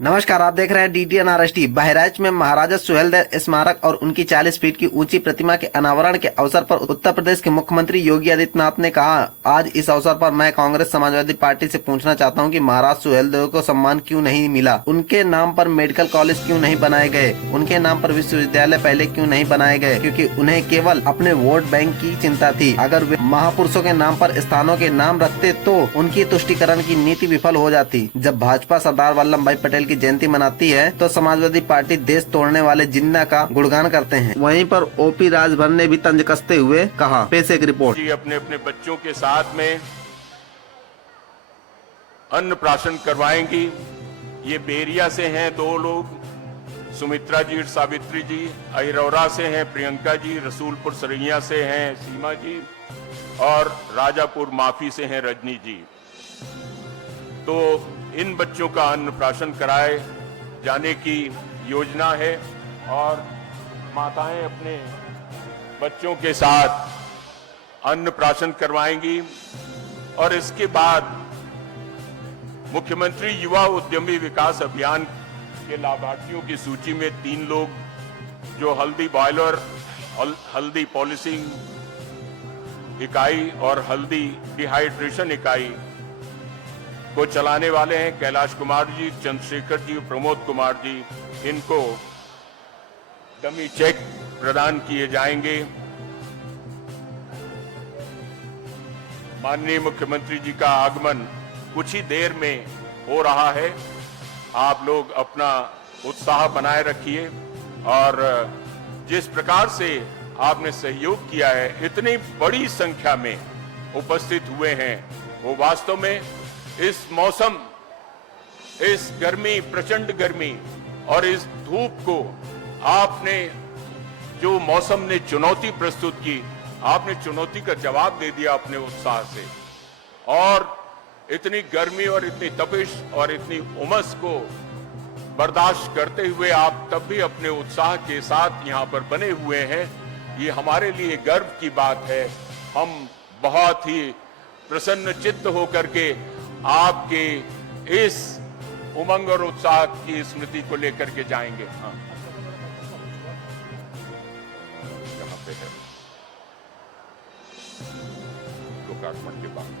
नमस्कार, आप देख रहे हैं DTN RST। बहराइच में महाराजा सुहेलदेव स्मारक और उनकी 40 फीट की ऊंची प्रतिमा के अनावरण के अवसर पर उत्तर प्रदेश के मुख्यमंत्री योगी आदित्यनाथ ने कहा, आज इस अवसर पर मैं कांग्रेस समाजवादी पार्टी से पूछना चाहता हूं कि महाराज सुहेलदेव को सम्मान क्यों नहीं मिला, उनके नाम पर मेडिकल कॉलेज क्यों नहीं बनाए गए, उनके नाम पर विश्वविद्यालय पहले क्यों नहीं बनाए गए, क्योंकि उन्हें केवल अपने वोट बैंक की चिंता थी। अगर वे महापुरुषों के नाम पर स्थानों के नाम रखते तो उनकी तुष्टिकरण की नीति विफल हो जाती। जब भाजपा सरदार वल्लभ भाई पटेल की जयंती मनाती है तो समाजवादी पार्टी देश तोड़ने वाले जिन्ना का गुणगान करते हैं। वहीं पर OP राजभर ने भी तंज कसते हुए कहा। पेश एक रिपोर्ट। अपने अपने बच्चों के साथ में अन्नप्राशन करवाएंगी। ये बेरिया से हैं 2 लोग, सुमित्रा जी और सावित्री जी। अहिरौरा से हैं प्रियंका जी। रसूलपुर सरैया से हैं सीमा जी और राजापुर माफी से हैं रजनी जी। तो इन बच्चों का अन्नप्राशन कराए जाने की योजना है और माताएं अपने बच्चों के साथ अन्नप्राशन करवाएंगी। और इसके बाद मुख्यमंत्री युवा उद्यमी विकास अभियान के लाभार्थियों की सूची में 3 लोग जो हल्दी बॉयलर, हल्दी पॉलिशिंग इकाई और हल्दी डिहाइड्रेशन इकाई को चलाने वाले हैं, कैलाश कुमार जी, चंद्रशेखर जी, प्रमोद कुमार जी। इनको डमी चेक प्रदान किए जाएंगे। माननीय मुख्यमंत्री जी का आगमन कुछ ही देर में हो रहा है। आप लोग अपना उत्साह बनाए रखिए और जिस प्रकार से आपने सहयोग किया है, इतनी बड़ी संख्या में उपस्थित हुए हैं, वो वास्तव में इस मौसम, इस गर्मी, प्रचंड गर्मी और इस धूप को आपने जो मौसम ने चुनौती प्रस्तुत की, आपने चुनौती का जवाब दे दिया अपने उत्साह से। और इतनी गर्मी और इतनी तपिश और इतनी उमस को बर्दाश्त करते हुए आप तब भी अपने उत्साह के साथ यहाँ पर बने हुए हैं। ये हमारे लिए गर्व की बात है। हम बहुत ही प्रसन्न चित्त होकर के आपके इस उमंग और उत्साह की स्मृति को लेकर के जाएंगे। हाँ, यहाँ पे है लोकार्पण के बाद।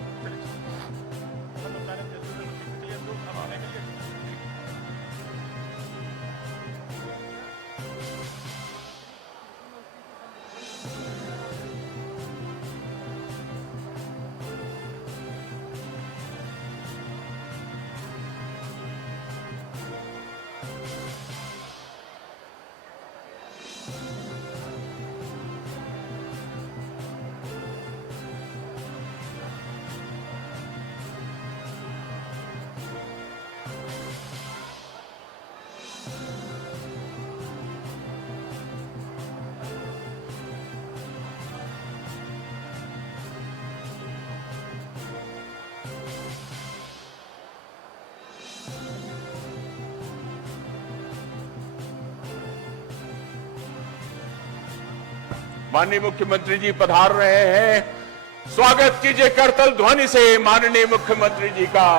माननीय मुख्यमंत्री जी पधार रहे हैं। स्वागत कीजिए करतल ध्वनि से माननीय मुख्यमंत्री जी का।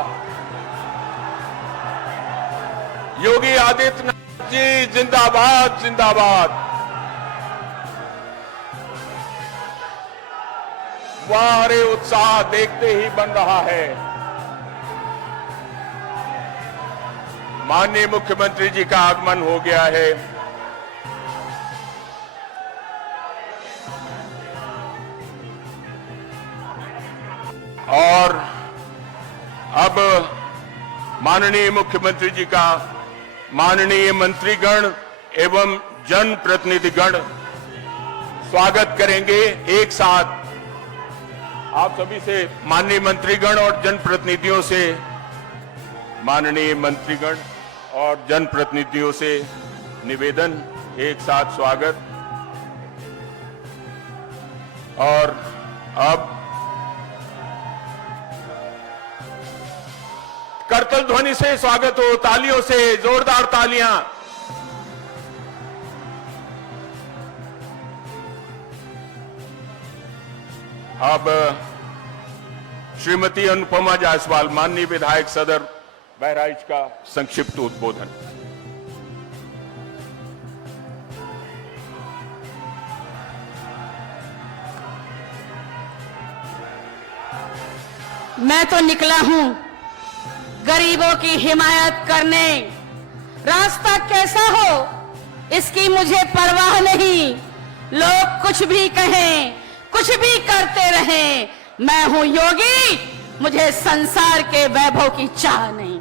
योगी आदित्यनाथ जी जिंदाबाद, जिंदाबाद। वारे उत्साह देखते ही बन रहा है। माननीय मुख्यमंत्री जी का आगमन हो गया है। और अब माननीय मुख्यमंत्री जी का माननीय मंत्रीगण एवं जनप्रतिनिधिगण स्वागत करेंगे। एक साथ आप सभी से, माननीय मंत्रीगण और जनप्रतिनिधियों से, माननीय मंत्रीगण और जनप्रतिनिधियों से निवेदन, एक साथ स्वागत। और अब करतल ध्वनि से स्वागत हो, तालियों से, जोरदार तालियां। अब श्रीमती अनुपमा जायसवाल, माननीय विधायक सदर बहराइच का संक्षिप्त उद्बोधन। मैं तो निकला हूं गरीबों की हिमायत करने। रास्ता कैसा हो इसकी मुझे परवाह नहीं। लोग कुछ भी कहें, कुछ भी करते रहें, मैं हूं योगी, मुझे संसार के वैभव की चाह नहीं।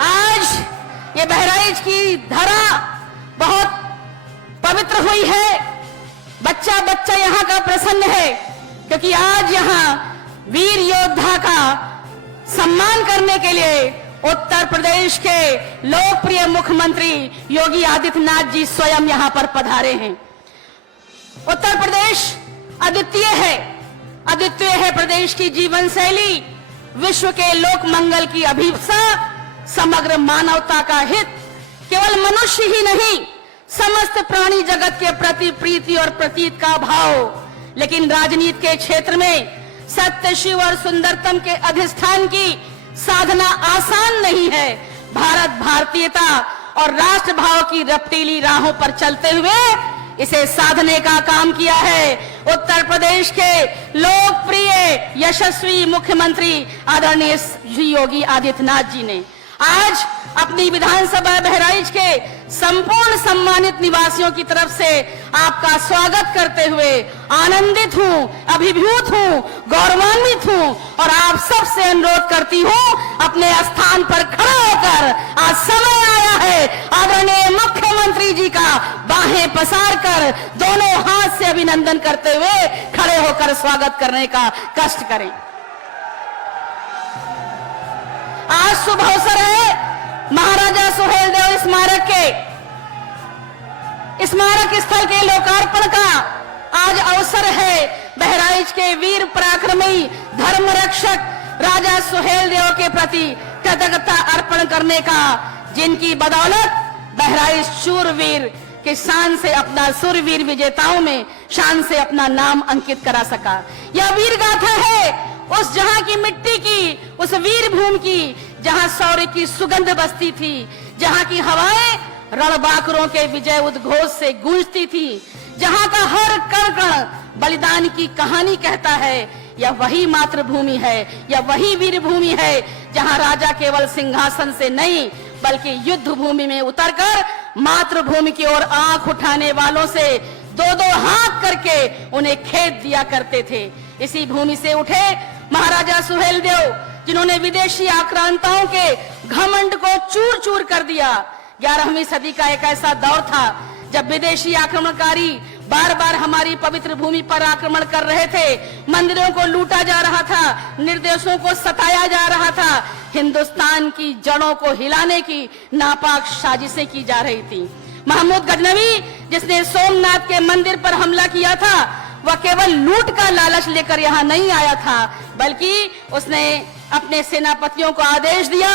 आज ये बहराइच की धरा बहुत पवित्र हुई है। बच्चा बच्चा यहां का प्रसन्न है, क्योंकि आज यहां वीर योद्धा का सम्मान करने के लिए उत्तर प्रदेश के लोकप्रिय मुख्यमंत्री योगी आदित्यनाथ जी स्वयं यहां पर पधारे हैं। उत्तर प्रदेश अद्वितीय है, अद्वितीय है प्रदेश की जीवन शैली, विश्व के लोक मंगल की अभिप्सा, समग्र मानवता का हित, केवल मनुष्य ही नहीं समस्त प्राणी जगत के प्रति प्रीति और प्रतीत का भाव। लेकिन राजनीति के क्षेत्र में सत्य, शिव और सुंदरतम के अधिष्ठान की साधना आसान नहीं है। भारत भारतीयता और राष्ट्र भाव की रपटीली राहों पर चलते हुए इसे साधने का काम किया है उत्तर प्रदेश के लोकप्रिय यशस्वी मुख्यमंत्री आदरणीय श्री योगी आदित्यनाथ जी ने। आज अपनी विधानसभा बहराइच के संपूर्ण सम्मानित निवासियों की तरफ से आपका स्वागत करते हुए आनंदित हूं, अभिभूत हूं, गौरवान्वित हूं और आप सबसे अनुरोध करती हूं अपने स्थान पर खड़े होकर आज समय आया है आदरणीय मुख्यमंत्री जी का बाहें पसार कर दोनों हाथ से अभिनंदन करते हुए खड़े होकर स्वागत करने का कष्ट करें। आज शुभ अवसर है महाराजा सुहेलदेव स्मारक स्थल के लोकार्पण का। आज अवसर है बहराइच के वीर पराक्रमी धर्म रक्षक राजा सुहेलदेव के प्रति कृतज्ञता अर्पण करने का, जिनकी बदौलत बहराइच शूरवीर के शान से अपना शूरवीर विजेताओं में शान से अपना नाम अंकित करा सका। यह वीर गाथा है उस जहां की मिट्टी की, उस वीर भूमि की जहां शौर्य की सुगंध बसती थी, जहां की हवाएं रणबांकुरों के विजय उद्घोष से गूंजती थी, जहां का हर कण कण बलिदान की कहानी कहता है। यह वही मातृभूमि है, यह वही वीर भूमि है जहां राजा केवल सिंहासन से नहीं बल्कि युद्ध भूमि में उतरकर मातृभूमि की ओर आंख उठाने वालों से दो दो हाथ करके उन्हें खेत दिया करते थे। इसी भूमि से उठे महाराजा सुहेलदेव, जिन्होंने विदेशी आक्रांताओं के घमंड को चूर चूर कर दिया। 11वीं सदी का एक ऐसा दौर था जब विदेशी आक्रमणकारी बार बार हमारी पवित्र भूमि पर आक्रमण कर रहे थे, मंदिरों को लूटा जा रहा था, निर्दोषों को सताया जा रहा था, हिंदुस्तान की जड़ों को हिलाने की नापाक साजिशें की जा रही थी। महमूद गजनवी, जिसने सोमनाथ के मंदिर पर हमला किया था, वह केवल लूट का लालच लेकर यहाँ नहीं आया था, बल्कि उसने अपने सेनापतियों को आदेश दिया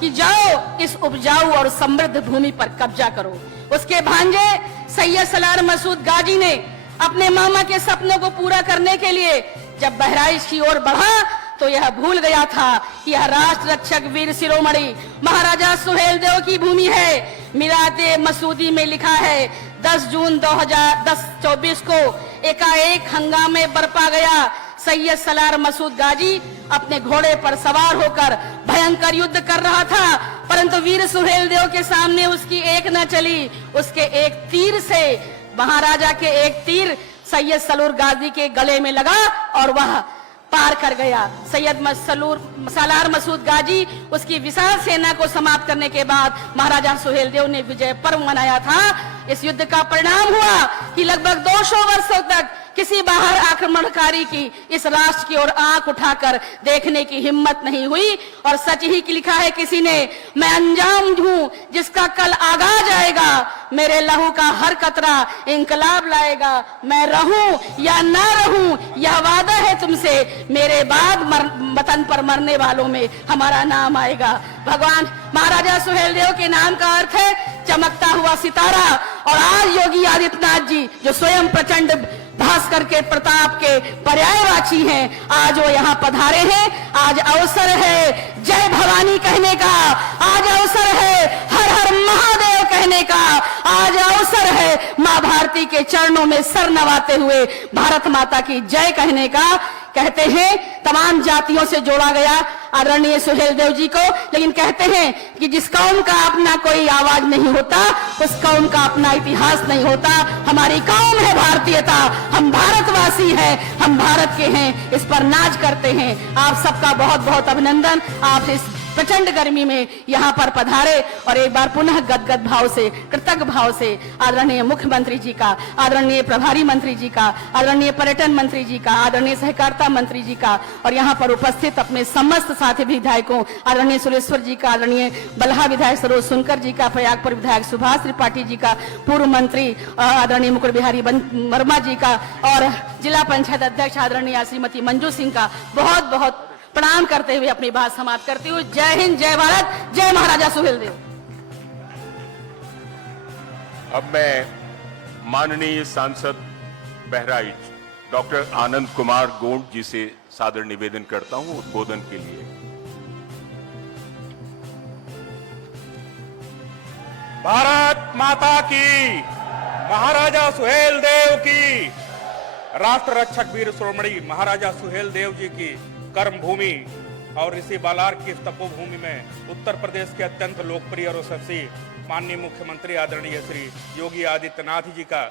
कि जाओ इस उपजाऊ और समृद्ध भूमि पर कब्जा करो। उसके भांजे सैयद सलार मसूद गाजी ने अपने मामा के सपनों को पूरा करने के लिए जब बहराइच की ओर बढ़ा तो यह भूल गया था कि यह राष्ट्र रक्षक वीर शिरोमणि महाराजा सुहेलदेव की भूमि है। मिराते मसूदी में लिखा है 10 जून 2024 को एकाएक हंगामे बरपा गया। सैयद सलार मसूद गाजी अपने घोड़े पर सवार होकर भयंकर युद्ध कर रहा था, परंतु वीर सुहेलदेव के सामने उसकी एक न चली। उसके एक तीर से महाराजा के एक तीर सैयद सलूर गाजी के गले में लगा और वह पार कर गया। सैयद सलार मसूद गाजी उसकी विशाल सेना को समाप्त करने के बाद महाराजा सुहेलदेव ने विजय पर्व मनाया था। इस युद्ध का परिणाम हुआ कि लगभग 200 वर्षों तक किसी बाहर आक्रमणकारी की इस राष्ट्र की ओर आंख उठाकर देखने की हिम्मत नहीं हुई। और सच ही लिखा है किसी ने, मैं अंजाम हूं जिसका कल आगाज आएगा, मेरे लहू का हर कतरा इंकलाब लाएगा। मैं रहूं या ना रहूं यह वादा है तुमसे, मेरे बाद वतन पर मरने वालों में हमारा नाम आएगा। भगवान महाराजा सुहेलदेव के नाम का अर्थ है चमकता हुआ सितारा। और आज योगी आदित्यनाथ जी जो स्वयं प्रचंड भास्कर के प्रताप के पर्यायवाची हैं, आज वो यहाँ पधारे हैं। आज अवसर है जय भवानी कहने का, आज अवसर है हर हर महादेव कहने का, आज अवसर है मां भारती के चरणों में सर नवाते हुए भारत माता की जय कहने का। कहते हैं तमाम जातियों से जोड़ा गया आदरणीय सुहेल देव जी को, लेकिन कहते हैं कि जिस कौम का अपना कोई आवाज नहीं होता उस कौम का अपना इतिहास नहीं होता। हमारी कौम है भारतीयता, हम भारतवासी हैं, हम भारत के हैं, इस पर नाज करते हैं। आप सबका बहुत बहुत अभिनंदन। आप इस प्रचंड गर्मी में यहाँ पर पधारे और एक बार पुनः गदगद भाव से, कृतज्ञ भाव से आदरणीय मुख्यमंत्री जी का, आदरणीय प्रभारी मंत्री जी का, आदरणीय पर्यटन मंत्री जी का, आदरणीय सहकारिता मंत्री जी का और यहाँ पर उपस्थित अपने समस्त साथी विधायकों, आदरणीय सुरेश्वर जी का, आदरणीय बल्हा विधायक सरोज सुनकर जी का, प्रयागपुर विधायक सुभाष त्रिपाठी जी का, पूर्व मंत्री आदरणीय मुकुट बिहारी वर्मा जी का और जिला पंचायत अध्यक्ष आदरणीय श्रीमती मंजू सिंह का बहुत बहुत प्रणाम करते हुए अपनी बात समाप्त करती हूँ। जय हिंद, जय भारत, जय महाराजा सुहेलदेव। अब मैं माननीय सांसद बहराइच डॉक्टर आनंद कुमार गोंड जी से सादर निवेदन करता हूं उद्बोधन के लिए। भारत माता की, महाराजा सुहेलदेव की, राष्ट्र रक्षक वीर शिरोमणि महाराजा सुहेलदेव जी की कर्म भूमि और ऋषि बालार की तपोभूमि में उत्तर प्रदेश के अत्यंत लोकप्रिय और यशस्वी माननीय मुख्यमंत्री आदरणीय श्री योगी आदित्यनाथ जी का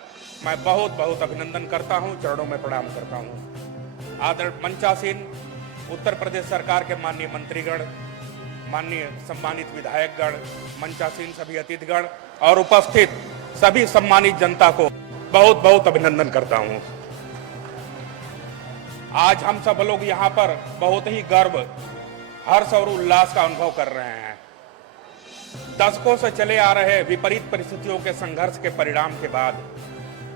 मैं बहुत बहुत अभिनंदन करता हूं, चरणों में प्रणाम करता हूं। आदर मंचासीन उत्तर प्रदेश सरकार के माननीय मंत्रीगण, माननीय सम्मानित विधायकगण, मंचासीन सभी अतिथिगण और उपस्थित सभी सम्मानित जनता को बहुत बहुत अभिनंदन करता हूं। आज हम सब लोग यहाँ पर बहुत ही गर्व, हर्ष और उल्लास का अनुभव कर रहे हैं। दशकों से चले आ रहे विपरीत परिस्थितियों के संघर्ष के परिणाम के बाद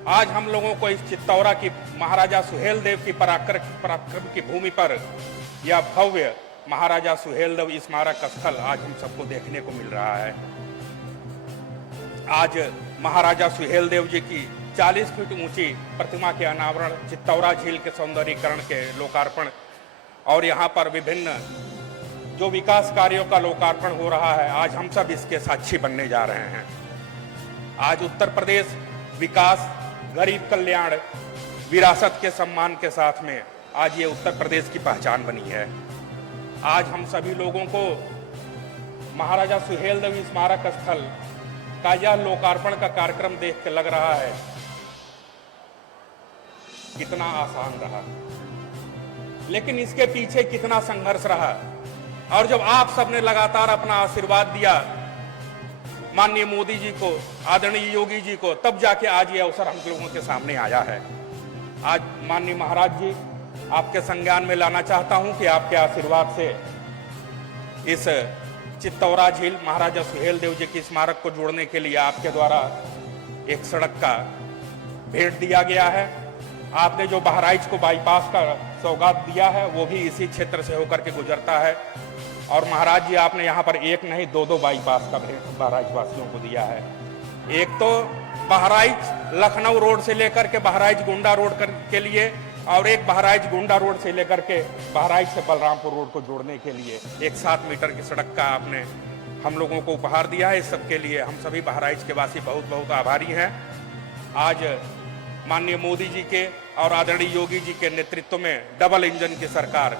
आज हम लोगों को इस चित्तौरा की महाराजा सुहेलदेव की पराक्रम की भूमि पर यह भव्य महाराजा सुहेलदेव स्मारक स्थल आज हम सबको देखने को मिल रहा है। आज महाराजा सुहेलदेव जी की 40 फीट ऊंची प्रतिमा के अनावरण, चित्तौरा झील के सौंदर्यीकरण के लोकार्पण और यहाँ पर विभिन्न जो विकास कार्यों का लोकार्पण हो रहा है, आज हम सब इसके साक्षी बनने जा रहे हैं। आज उत्तर प्रदेश विकास, गरीब कल्याण, विरासत के सम्मान के साथ में आज ये उत्तर प्रदेश की पहचान बनी है। आज हम सभी लोगों को महाराजा सुहेलदेव स्मारक स्थल का यह लोकार्पण का कार्यक्रम देख के लग रहा है कितना आसान रहा, लेकिन इसके पीछे कितना संघर्ष रहा। और जब आप सबने लगातार अपना आशीर्वाद दिया माननीय मोदी जी को, आदरणीय योगी जी को, तब जाके आज ये अवसर हम लोगों के सामने आया है। आज माननीय महाराज जी, आपके संज्ञान में लाना चाहता हूं कि आपके आशीर्वाद से इस चित्तौरा झील महाराजा सुहेलदेव जी की स्मारक को जोड़ने के लिए आपके द्वारा एक सड़क का भेंट दिया गया है। आपने जो बहराइच को बाईपास का सौगात दिया है वो भी इसी क्षेत्र से होकर के गुजरता है। और महाराज जी, आपने यहाँ पर एक नहीं दो बाईपास का भेंट बहराइच वासियों को दिया है। एक तो बहराइच लखनऊ रोड से लेकर के बहराइच गोंडा रोड के लिए, और एक बहराइच गोंडा रोड से लेकर के बहराइच से बलरामपुर रोड को जोड़ने के लिए एक 7 मीटर की सड़क का आपने हम लोगों को उपहार दिया है। इस सब के लिए हम सभी बहराइच के वासी बहुत बहुत आभारी हैं। आज माननीय मोदी जी के और आदरणीय योगी जी के नेतृत्व में डबल इंजन की सरकार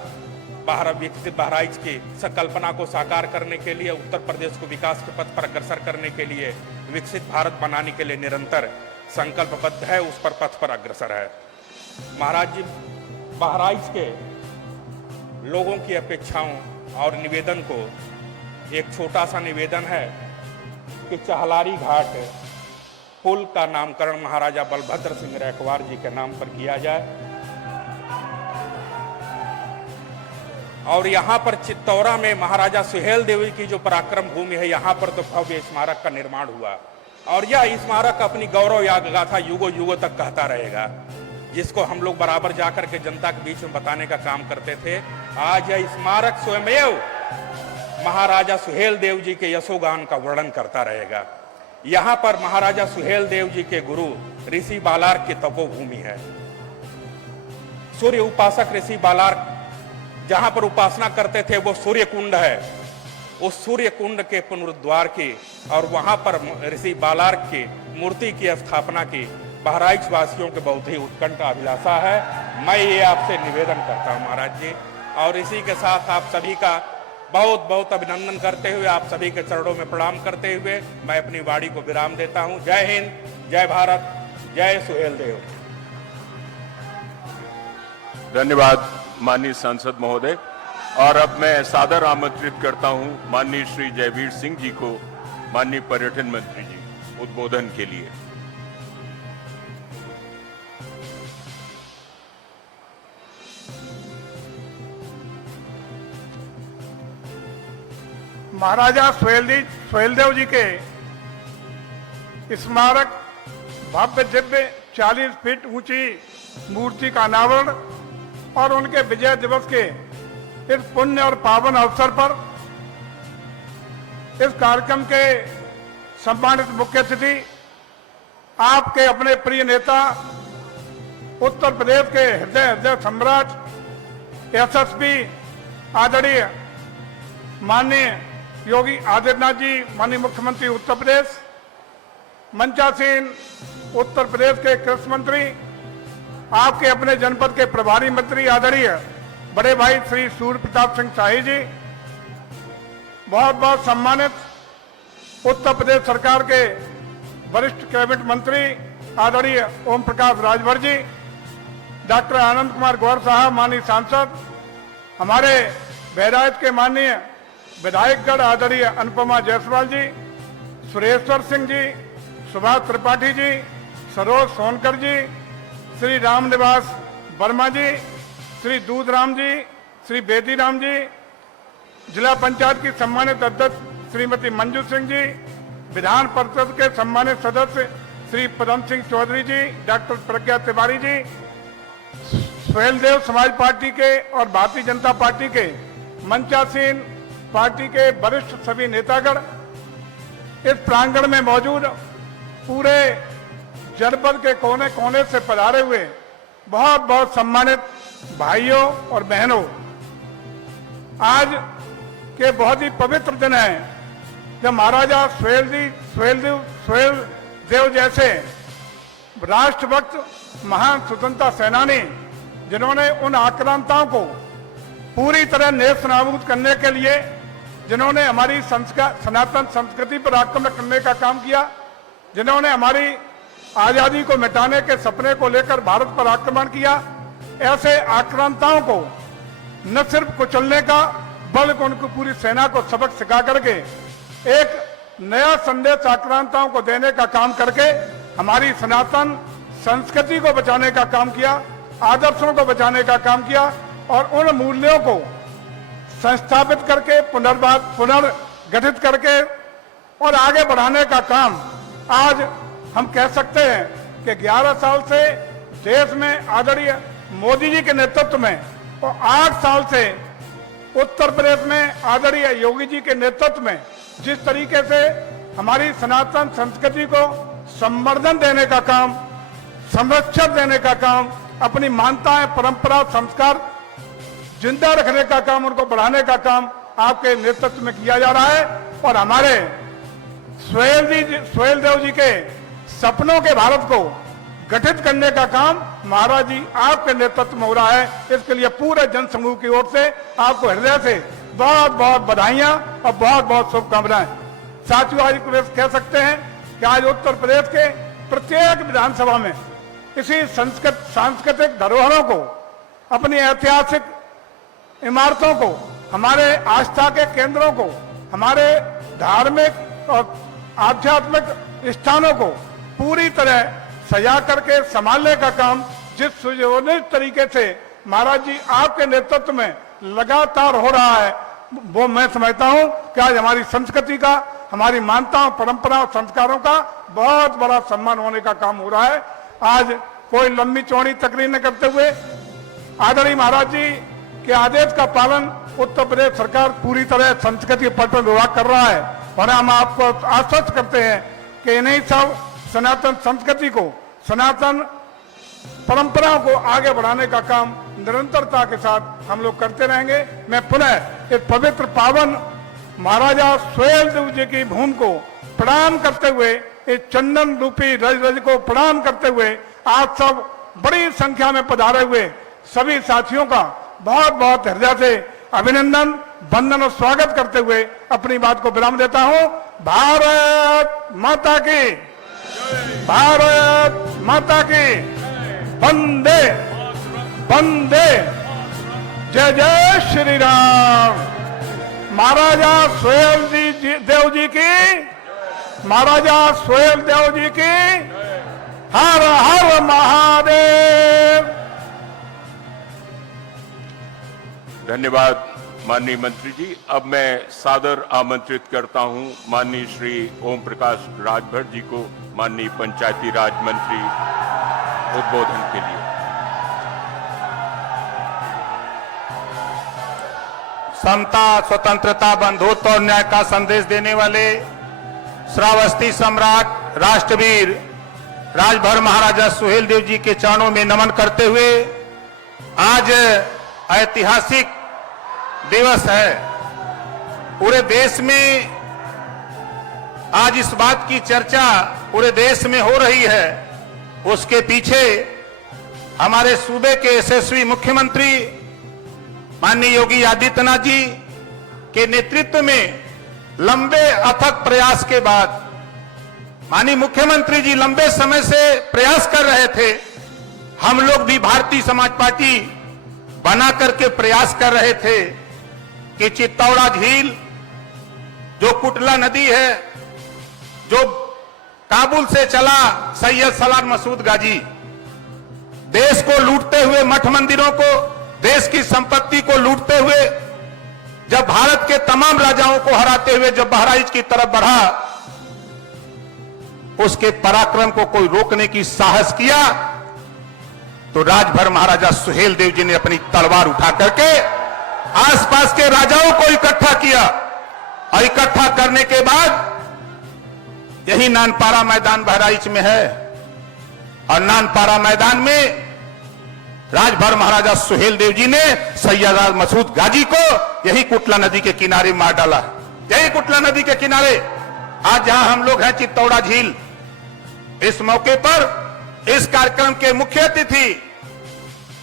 विकसित बहराइच की संकल्पना को साकार करने के लिए, उत्तर प्रदेश को विकास के पथ पर अग्रसर करने के लिए, विकसित भारत बनाने के लिए निरंतर संकल्पबद्ध है, उस पर पथ पर अग्रसर है। महाराज जी, बहराइच के लोगों की अपेक्षाओं और निवेदन को एक छोटा सा निवेदन है कि चहलारी घाट पुल का नामकरण महाराजा बलभद्र सिंह रैकवार जी के नाम पर किया जाए। और यहाँ पर चित्तौरा में महाराजा सुहेलदेव की जो पराक्रम भूमि है, यहाँ पर तो भव्य स्मारक का निर्माण हुआ और यह स्मारक अपनी गौरव गाथा युगों युगों तक कहता रहेगा, जिसको हम लोग बराबर जाकर के जनता के बीच में बताने का काम करते थे। आज यह स्मारक स्वयमेव महाराजा सुहेलदेव जी के यशोगान का वर्णन करता रहेगा। यहाँ पर महाराजा सुहेलदेव जी के गुरु ऋषि बालार की तपोभूमि है। सूर्य उपासक ऋषि बालार्क जहां पर उपासना करते थे वो सूर्य कुंड है। उस सूर्य कुंड के पुनरुद्धार की और वहां पर ऋषि बालार्क की मूर्ति की स्थापना की बहराइच वासियों के बहुत ही उत्कंठ अभिलाषा है। मैं ये आपसे निवेदन करता हूं महाराज जी, और इसी के साथ आप सभी का बहुत बहुत अभिनंदन करते हुए, आप सभी के चरणों में प्रणाम करते हुए मैं अपनी वाणी को विराम देता हूं। जय हिंद, जय भारत, जय सुहेल देव। धन्यवाद माननीय सांसद महोदय। और अब मैं सादर आमंत्रित करता हूं माननीय श्री जयवीर सिंह जी को, माननीय पर्यटन मंत्री जी, उद्बोधन के लिए। महाराजा सुहेलदेव जी के स्मारक भव्य दिव्य 40 फीट ऊंची मूर्ति का अनावरण और उनके विजय दिवस के इस पुण्य और पावन अवसर पर इस कार्यक्रम के सम्मानित मुख्य अतिथि आपके अपने प्रिय नेता, उत्तर प्रदेश के हृदय सम्राट, यशस्वी आदरणीय माननीय योगी आदित्यनाथ जी, माननीय मुख्यमंत्री उत्तर प्रदेश, मंचासीन उत्तर प्रदेश के कृषि मंत्री, आपके अपने जनपद के प्रभारी मंत्री आदरणीय बड़े भाई श्री सूर्य प्रताप सिंह शाही जी, बहुत बहुत सम्मानित उत्तर प्रदेश सरकार के वरिष्ठ कैबिनेट मंत्री आदरणीय ओम प्रकाश राजभर जी, डॉक्टर आनंद कुमार गौर साहब, माननीय सांसद, हमारे बहराइच के माननीय विधायकगण आदरणीय अनुपमा जायसवाल जी, सुरेश्वर सिंह जी, सुभाष त्रिपाठी जी, सरोज सोनकर जी, श्री रामनिवास वर्मा जी, श्री दूधराम जी, श्री बेदीराम जी, जिला पंचायत की सम्मानित अध्यक्ष श्रीमती मंजू सिंह जी, विधान परिषद के सम्मानित सदस्य श्री पदम सिंह चौधरी जी, डॉक्टर प्रज्ञा तिवारी जी, सुहेलदेव समाज पार्टी के और भारतीय जनता पार्टी के मंचासीन पार्टी के वरिष्ठ सभी नेतागण, इस प्रांगण में मौजूद पूरे जनपद के कोने कोने से पधारे हुए बहुत बहुत सम्मानित भाइयों और बहनों, आज के बहुत ही पवित्र दिन है जब महाराजा सुहेलदेव जैसे राष्ट्रभक्त महान स्वतंत्रता सेनानी, जिन्होंने उन आक्रांताओं को पूरी तरह नेस्त नाबूद करने के लिए, जिन्होंने हमारी सनातन संस्कृति पर आक्रमण करने का काम किया, जिन्होंने हमारी आजादी को मिटाने के सपने को लेकर भारत पर आक्रमण किया, ऐसे आक्रांताओं को न सिर्फ कुचलने का बल्कि उनको पूरी सेना को सबक सिखा करके एक नया संदेश आक्रांताओं को देने का काम करके हमारी सनातन संस्कृति को बचाने का काम किया, आदर्शों को बचाने का काम किया और उन मूल्यों को संस्थापित करके पुनर्गठित करके और आगे बढ़ाने का काम आज हम कह सकते हैं कि 11 साल से देश में आदरणीय मोदी जी के नेतृत्व में और 8 साल से उत्तर प्रदेश में आदरणीय योगी जी के नेतृत्व में जिस तरीके से हमारी सनातन संस्कृति को संवर्धन देने का काम, संरक्षण देने का काम, अपनी मान्यताएं, परंपरा, संस्कार जिंदा रखने का काम, उनको बढ़ाने का काम आपके नेतृत्व में किया जा रहा है और हमारे सुहेलदेव जी के सपनों के भारत को गठित करने का काम महाराज जी आपके नेतृत्व में हो रहा है। इसके लिए पूरे जन समूह की ओर से आपको हृदय से बहुत बहुत बधाइयां और बहुत बहुत शुभकामनाएं। साथियों, आज कह सकते हैं कि आज उत्तर प्रदेश के प्रत्येक विधानसभा में इसी सांस्कृतिक धरोहरों को, अपनी ऐतिहासिक इमारतों को, हमारे आस्था के केंद्रों को, हमारे धार्मिक और आध्यात्मिक स्थानों को पूरी तरह सजा करके संभालने का काम जिस सुयोजित तरीके से महाराज जी आपके नेतृत्व में लगातार हो रहा है, वो मैं समझता हूं कि आज हमारी संस्कृति का, हमारी मान्यताओं, परंपराओं, संस्कारों का बहुत बड़ा सम्मान होने का काम हो रहा है। आज कोई लंबी चौड़ी तकरीर न करते हुए आदरणीय महाराज जी के आदेश का पालन उत्तर प्रदेश सरकार पूरी तरह संस्कृति पर्यटन विभाग कर रहा है और हम आपको आश्वस्त करते हैं कि इन्हीं सब सनातन संस्कृति को, सनातन परंपराओं को आगे बढ़ाने का काम निरंतरता के साथ हम लोग करते रहेंगे। मैं पुनः एक पवित्र पावन महाराजा सुहेल देव जी की भूमि को प्रणाम करते हुए, इस चंदन रूपी रज को प्रणाम करते हुए, आज सब बड़ी संख्या में पधारे हुए सभी साथियों का बहुत बहुत हृदय से अभिनंदन, वंदन और स्वागत करते हुए अपनी बात को विराम देता हूं। भारत माता की, भारत माता की, वंदे वंदे, जय जय श्री राम। महाराजा सुहेल देव जी की, महाराजा सुहेल देव जी की, हर हर महादेव। धन्यवाद माननीय मंत्री जी। अब मैं सादर आमंत्रित करता हूं माननीय श्री ओम प्रकाश राजभर जी को, माननीय पंचायती राज मंत्री, उद्बोधन के लिए। समता, स्वतंत्रता, बंधुत्व और न्याय का संदेश देने वाले श्रावस्ती सम्राट, राष्ट्रवीर राजभर महाराजा सुहेल देव जी के चरणों में नमन करते हुए आज ऐतिहासिक दिवस है। पूरे देश में आज इस बात की चर्चा पूरे देश में हो रही है। उसके पीछे हमारे सूबे के यशस्वी मुख्यमंत्री माननीय योगी आदित्यनाथ जी के नेतृत्व में लंबे अथक प्रयास के बाद, माननीय मुख्यमंत्री जी लंबे समय से प्रयास कर रहे थे, हम लोग भी भारतीय समाज पार्टी बना करके प्रयास कर रहे थे कि चित्तौड़ा झील, जो कुटला नदी है, जो काबुल से चला सैयद सलार मसूद गाजी, देश को लूटते हुए, मठ मंदिरों को, देश की संपत्ति को लूटते हुए, जब भारत के तमाम राजाओं को हराते हुए जब बहराइच की तरफ बढ़ा, उसके पराक्रम को कोई रोकने की साहस किया तो राजभर महाराजा सुहेल देव जी ने अपनी तलवार उठा करके आसपास के राजाओं को इकट्ठा किया और इकट्ठा करने के बाद यही नानपारा मैदान बहराइच में है और नानपारा मैदान में राजभर महाराजा सुहेल देव जी ने सैयद मसूद गाजी को यही कुटला नदी के किनारे मार डाला। यही कुटला नदी के किनारे आज जहां हम लोग हैं, चित्तौड़ा झील, इस मौके पर इस कार्यक्रम के मुख्य अतिथि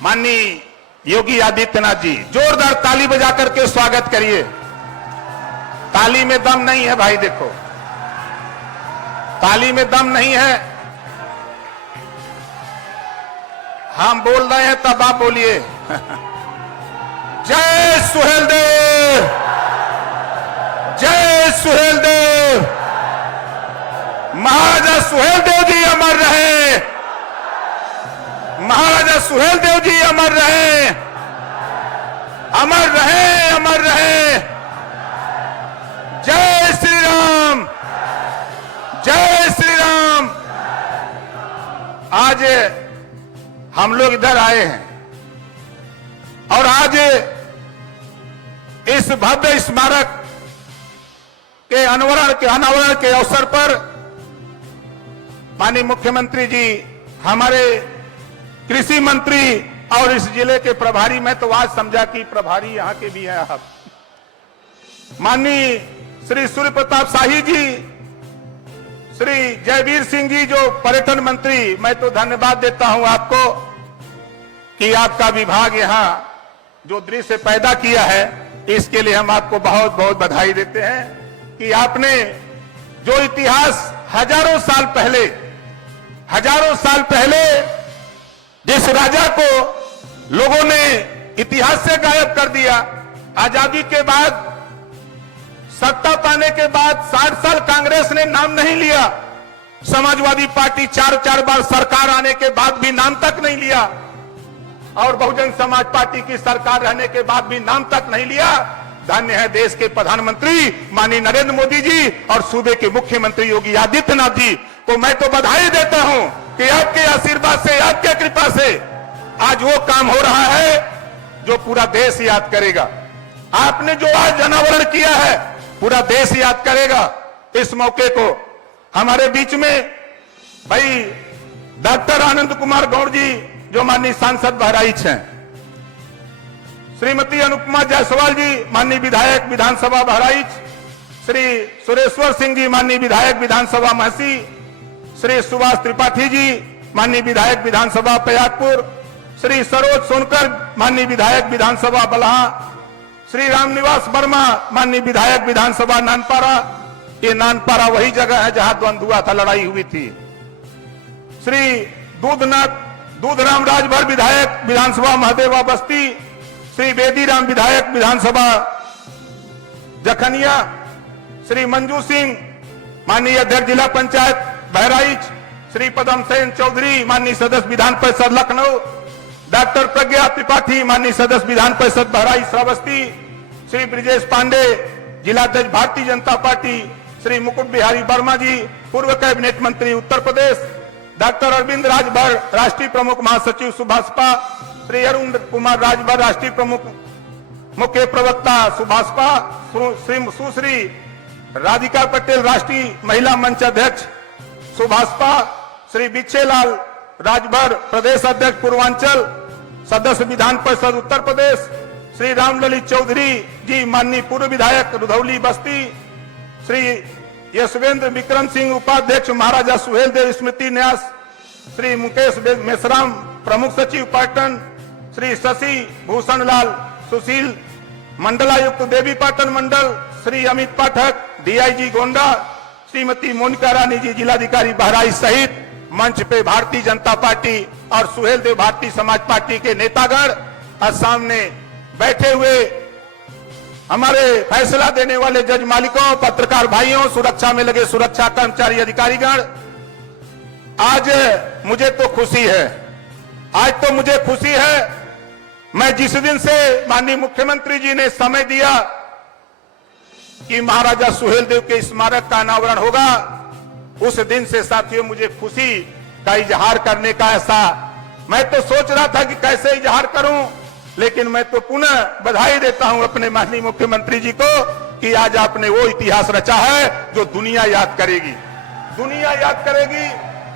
माननीय योगी आदित्यनाथ जी, जोरदार ताली बजा करके स्वागत करिए। ताली में दम नहीं है भाई, देखो ताली में दम नहीं है। हम बोल रहे हैं तब आप बोलिए। जय सुहेल देव, जय सुहेल देव, महाराजा सुहेल देव जी अमर रहे, महाराजा सुहेल देव जी अमर रहे, अमर रहे, अमर रहे। जय श्री राम, जय श्री राम। आज हम लोग इधर आए हैं और आज इस भव्य स्मारक के अनावरण के अवसर पर माननीय मुख्यमंत्री जी, हमारे कृषि मंत्री और इस जिले के प्रभारी, मैं तो आज समझा कि प्रभारी यहां के भी हैं आप, माननीय श्री सूर्य प्रताप शाही जी, श्री जयवीर सिंह जी जो पर्यटन मंत्री, मैं तो धन्यवाद देता हूं आपको कि आपका विभाग यहां जो दृश्य पैदा किया है, इसके लिए हम आपको बहुत बहुत बधाई देते हैं कि आपने जो इतिहास हजारों साल पहले जिस राजा को लोगों ने इतिहास से गायब कर दिया, आजादी के बाद, सत्ता पाने के बाद 60 साल कांग्रेस ने नाम नहीं लिया, समाजवादी पार्टी 4 बार सरकार आने के बाद भी नाम तक नहीं लिया और बहुजन समाज पार्टी की सरकार रहने के बाद भी नाम तक नहीं लिया। धन्य है देश के प्रधानमंत्री माननीय नरेंद्र मोदी जी और सूबे के मुख्यमंत्री योगी आदित्यनाथ जी को मैं तो बधाई देता हूं कि आपके आशीर्वाद से, आपके कृपा से आज वो काम हो रहा है जो पूरा देश याद करेगा। आपने जो आज अनावरण किया है पूरा देश याद करेगा। इस मौके को हमारे बीच में भाई डॉक्टर आनंद कुमार गौड़ जी जो माननीय सांसद बहराइच हैं, श्रीमती अनुपमा जायसवाल जी माननीय विधायक विधानसभा बहराइच, श्री सुरेश्वर सिंह जी माननीय विधायक विधानसभा महसी, श्री सुभाष त्रिपाठी जी माननीय विधायक विधानसभा पयागपुर, श्री सरोज सोनकर माननीय विधायक विधानसभा बलहा, श्री रामनिवास वर्मा माननीय विधायक विधानसभा नानपारा। ये नानपारा वही जगह है जहां द्वंद्व हुआ था, लड़ाई हुई थी। श्री दूधराम राजभर विधायक विधानसभा महदेवा बस्ती, श्री बेदीराम विधायक विधानसभा जखनिया, श्री मंजू सिंह माननीय अध्यक्ष जिला पंचायत बहराइच, श्री पदम सेन चौधरी माननीय सदस्य विधान परिषद लखनऊ, डॉक्टर प्रज्ञा त्रिपाठी माननीय सदस्य विधान परिषद बहराइच श्रावस्ती, श्री ब्रिजेश पांडे जिलाध्यक्ष भारतीय जनता पार्टी, श्री मुकुट बिहारी वर्मा जी पूर्व कैबिनेट मंत्री उत्तर प्रदेश, डॉक्टर अरविंद राजभर राष्ट्रीय प्रमुख महासचिव सुभाषपा, श्री अरुण कुमार राजभर राष्ट्रीय प्रमुख मुख्य प्रवक्ता सुभाषपा, सुश्री राधिका पटेल राष्ट्रीय महिला मंच अध्यक्ष सुभाषपा, श्री बिच्छेलाल राजभर प्रदेश अध्यक्ष पूर्वांचल सदस्य विधान परिषद उत्तर प्रदेश, श्री रामललित चौधरी जी माननीय पूर्व विधायक रुधौली बस्ती, श्री यशवेंद्र विक्रम सिंह उपाध्यक्ष महाराजा सुहेल देव स्मृति न्यास, श्री मुकेश मेश्राम प्रमुख सचिव पाटन, श्री शशि भूषण लाल सुशील मंडलायुक्त देवी पाटन मंडल, श्री अमित पाठक डीआईजी गोंडा, श्रीमती मोनिका रानी जी जिलाधिकारी बहराइच सहित मंच पे भारतीय जनता पार्टी और सुहेल देव भारतीय समाज पार्टी के नेतागण और सामने बैठे हुए हमारे फैसला देने वाले जज मालिकों, पत्रकार भाइयों, सुरक्षा में लगे सुरक्षा कर्मचारी अधिकारीगण, आज मुझे तो खुशी है, आज तो मुझे खुशी है। मैं जिस दिन से माननीय मुख्यमंत्री जी ने समय दिया कि महाराजा सुहेल देव के स्मारक का अनावरण होगा, उस दिन से साथियों मुझे खुशी का इजहार करने का ऐसा, मैं तो सोच रहा था कि कैसे इजहार करूं, लेकिन मैं तो पुनः बधाई देता हूं अपने माननीय मुख्यमंत्री जी को कि आज आपने वो इतिहास रचा है जो दुनिया याद करेगी, दुनिया याद करेगी,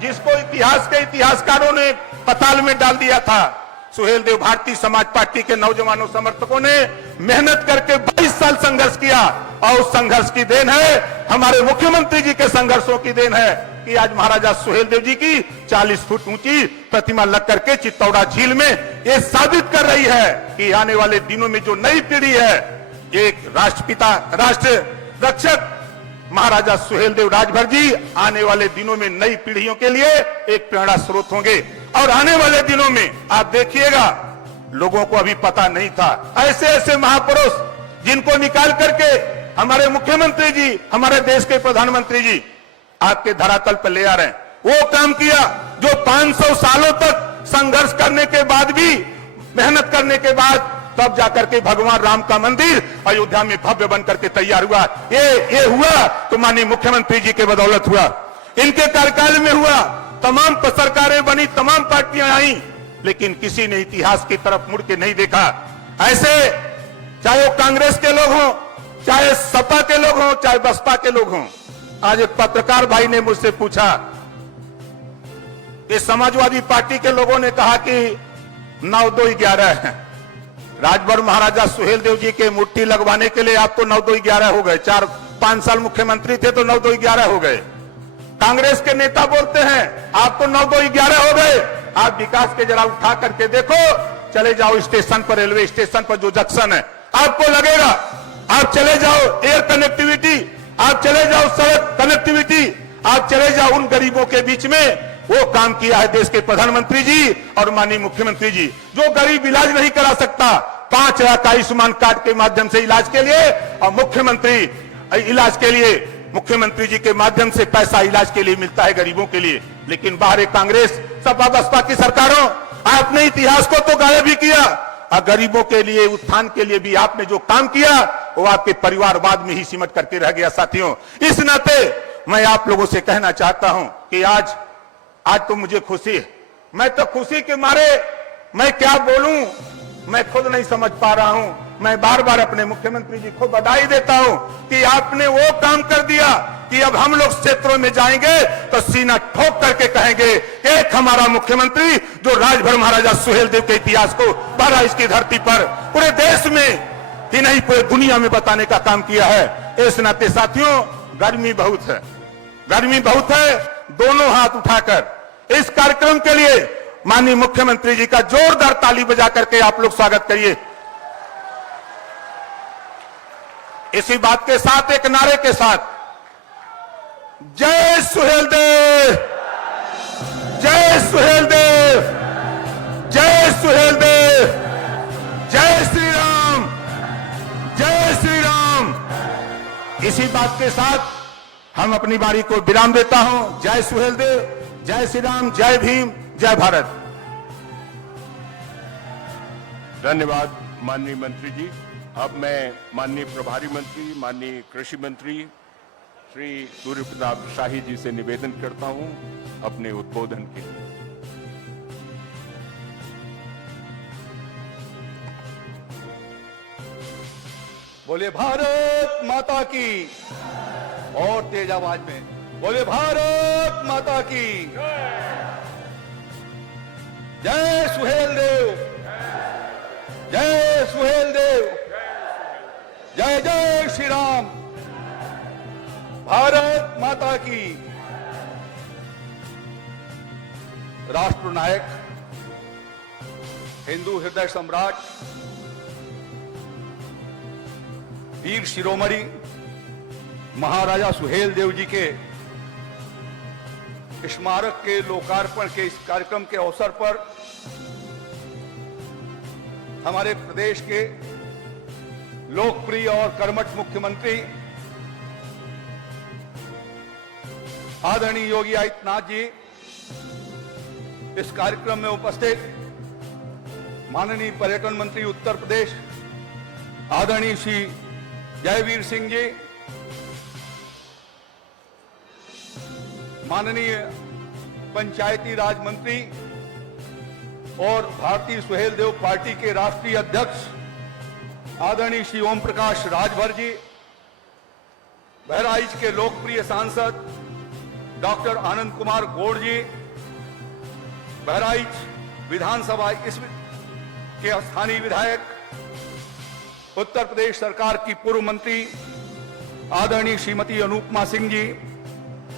जिसको इतिहास के इतिहासकारों ने पताल में डाल दिया था। सुहेल देव भारतीय समाज पार्टी के नौजवानों समर्थकों ने मेहनत करके 22 साल संघर्ष किया और उस संघर्ष की देन है, हमारे मुख्यमंत्री जी के संघर्षों की देन है कि आज महाराजा सुहेल देव जी की 40 फुट ऊंची प्रतिमा लग करके चित्तौड़ा झील में ये साबित कर रही है कि आने वाले दिनों में जो नई पीढ़ी है, एक राष्ट्रपिता राष्ट्र रक्षक महाराजा सुहेल देव राजभर जी आने वाले दिनों में नई पीढ़ियों के लिए एक प्रेरणा स्रोत होंगे। और आने वाले दिनों में आप देखिएगा, लोगों को अभी पता नहीं था, ऐसे ऐसे महापुरुष जिनको निकाल करके हमारे मुख्यमंत्री जी, हमारे देश के प्रधानमंत्री जी आपके धरातल पर ले आ रहे हैं। वो काम किया जो 500 सालों तक संघर्ष करने के बाद भी, मेहनत करने के बाद तब जाकर के भगवान राम का मंदिर अयोध्या में भव्य बन करके तैयार हुआ। ये हुआ तो माननीय मुख्यमंत्री जी के बदौलत हुआ, इनके कार्यकाल में हुआ। तमाम सरकारें बनी, तमाम पार्टियां आई, लेकिन किसी ने इतिहास की तरफ मुड़ के नहीं देखा। ऐसे चाहे वो कांग्रेस के लोग हों, चाहे सपा के लोग हों, चाहे बसपा के लोग हों। आज एक पत्रकार भाई ने मुझसे पूछा कि समाजवादी पार्टी के लोगों ने कहा कि 9-2-11 है, राजभर महाराजा सुहेल देव जी के मुट्ठी लगवाने के लिए आपको 9-2-11 हो गए, 4-5 साल मुख्यमंत्री थे तो 9-2-11 हो गए। कांग्रेस के नेता बोलते हैं आपको 9-2-11 हो गए, आप विकास के जरा उठा करके देखो, चले जाओ स्टेशन पर, रेलवे स्टेशन पर जो जंक्शन है आपको लगेगा, आप चले जाओ एयर कनेक्टिविटी, आप चले जाओ सड़क कनेक्टिविटी, आप चले जाओ उन गरीबों के बीच में। वो काम किया है देश के प्रधानमंत्री जी और माननीय मुख्यमंत्री जी। जो गरीब इलाज नहीं करा सकता, 5 लाख का आयुष्मान कार्ड के माध्यम से इलाज के लिए, और मुख्यमंत्री इलाज के लिए मुख्यमंत्री जी के माध्यम से पैसा इलाज के लिए मिलता है गरीबों के लिए। लेकिन बाहर कांग्रेस सपा बसपा की सरकारों, आपने इतिहास को तो गायब भी किया, और गरीबों के लिए, उत्थान के लिए भी आपने जो काम किया वो आपके परिवारवाद में ही सिमट करके रह गया। साथियों, इस नाते मैं आप लोगों से कहना चाहता हूं कि आज तो मुझे खुशी है। मैं तो खुशी के मारे मैं क्या बोलूं, मैं खुद नहीं समझ पा रहा हूं। मैं बार बार अपने मुख्यमंत्री जी को बधाई देता हूं कि आपने वो काम कर दिया कि अब हम लोग क्षेत्रों में जाएंगे तो सीना ठोक करके कहेंगे, एक हमारा मुख्यमंत्री जो राजभर महाराजा सुहेलदेव के इतिहास को बहराइच की धरती पर पूरे देश में ही नहीं पूरे दुनिया में बताने का काम किया है। इस नाते साथियों, गर्मी बहुत है, गर्मी बहुत है। दोनों हाथ उठाकर इस कार्यक्रम के लिए माननीय मुख्यमंत्री जी का जोरदार ताली बजा करके आप लोग स्वागत करिए। इसी बात के साथ एक नारे के साथ, जय सुहेलदेव, जय सुहेलदेव, जय सुहेलदेव, जय श्री राम, जय श्री राम। इसी बात के साथ हम अपनी बारी को विराम देता हूं। जय सुहेलदेव, जय श्री राम, जय भीम, जय भारत। धन्यवाद माननीय मंत्री जी। अब मैं माननीय प्रभारी मंत्री, माननीय कृषि मंत्री श्री सूर्य प्रताप शाही जी से निवेदन करता हूं अपने उद्बोधन के लिए। बोले भारत माता की, और तेज आवाज में बोले भारत माता की। जय सुहेलदेव, जय सुहेलदेव, जय जय श्री राम, भारत माता की। राष्ट्र नायक, हिंदू हृदय सम्राट, वीर शिरोमणि महाराजा सुहेलदेव जी के स्मारक के लोकार्पण के इस कार्यक्रम के अवसर पर हमारे प्रदेश के लोकप्रिय और कर्मठ मुख्यमंत्री आदरणीय योगी आदित्यनाथ जी, इस कार्यक्रम में उपस्थित माननीय पर्यटन मंत्री उत्तर प्रदेश आदरणीय श्री जयवीर सिंह जी, माननीय पंचायती राज मंत्री और भारतीय सुहेलदेव पार्टी के राष्ट्रीय अध्यक्ष आदरणीय श्री ओम प्रकाश राजभर जी, बहराइच के लोकप्रिय सांसद डॉक्टर आनंद कुमार गौड़ जी, बहराइच विधानसभा इस के स्थानीय विधायक, उत्तर प्रदेश सरकार की पूर्व मंत्री आदरणीय श्रीमती अनुपमा सिंह जी,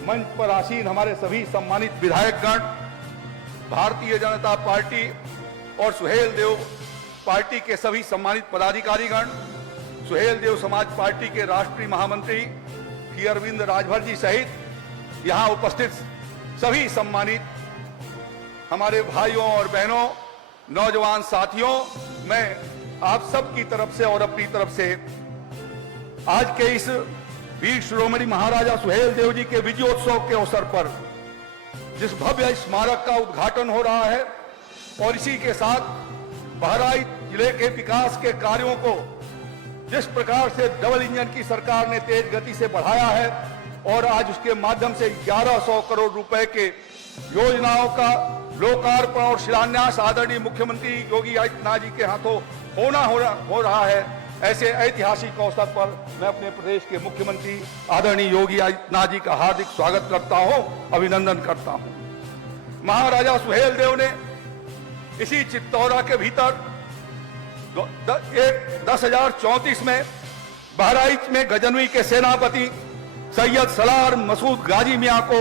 मंच पर आसीन हमारे सभी सम्मानित विधायकगण, भारतीय जनता पार्टी और सुहेलदेव पार्टी के सभी सम्मानित पदाधिकारीगण, सुहेलदेव समाज पार्टी के राष्ट्रीय महामंत्री श्री अरविंद राजभर जी सहित यहां उपस्थित सभी सम्मानित हमारे भाइयों और बहनों, नौजवान साथियों, मैं आप सब की तरफ से और अपनी तरफ से आज के इस वीर शिरोमणि महाराजा सुहेलदेव जी के विजयोत्सव के अवसर पर जिस भव्य स्मारक का उद्घाटन हो रहा है और इसी के साथ बहराइच जिले के विकास के कार्यों को जिस प्रकार से डबल इंजन की सरकार ने तेज गति से बढ़ाया है और आज उसके माध्यम से 1100 करोड़ रुपए के योजनाओं का लोकार्पण और शिलान्यास आदरणीय मुख्यमंत्री योगी आदित्यनाथ जी के हाथों हो रहा है, ऐसे ऐतिहासिक अवसर पर मैं अपने प्रदेश के मुख्यमंत्री आदरणीय योगी आदित्यनाथ जी का हार्दिक स्वागत करता हूं, अभिनंदन करता हूं। महाराजा सुहेलदेव ने इसी चित्तौरा के भीतर 10,034 में बहराइच में गजनवी के सेनापति सैयद सलार मसूद गाजी मियां को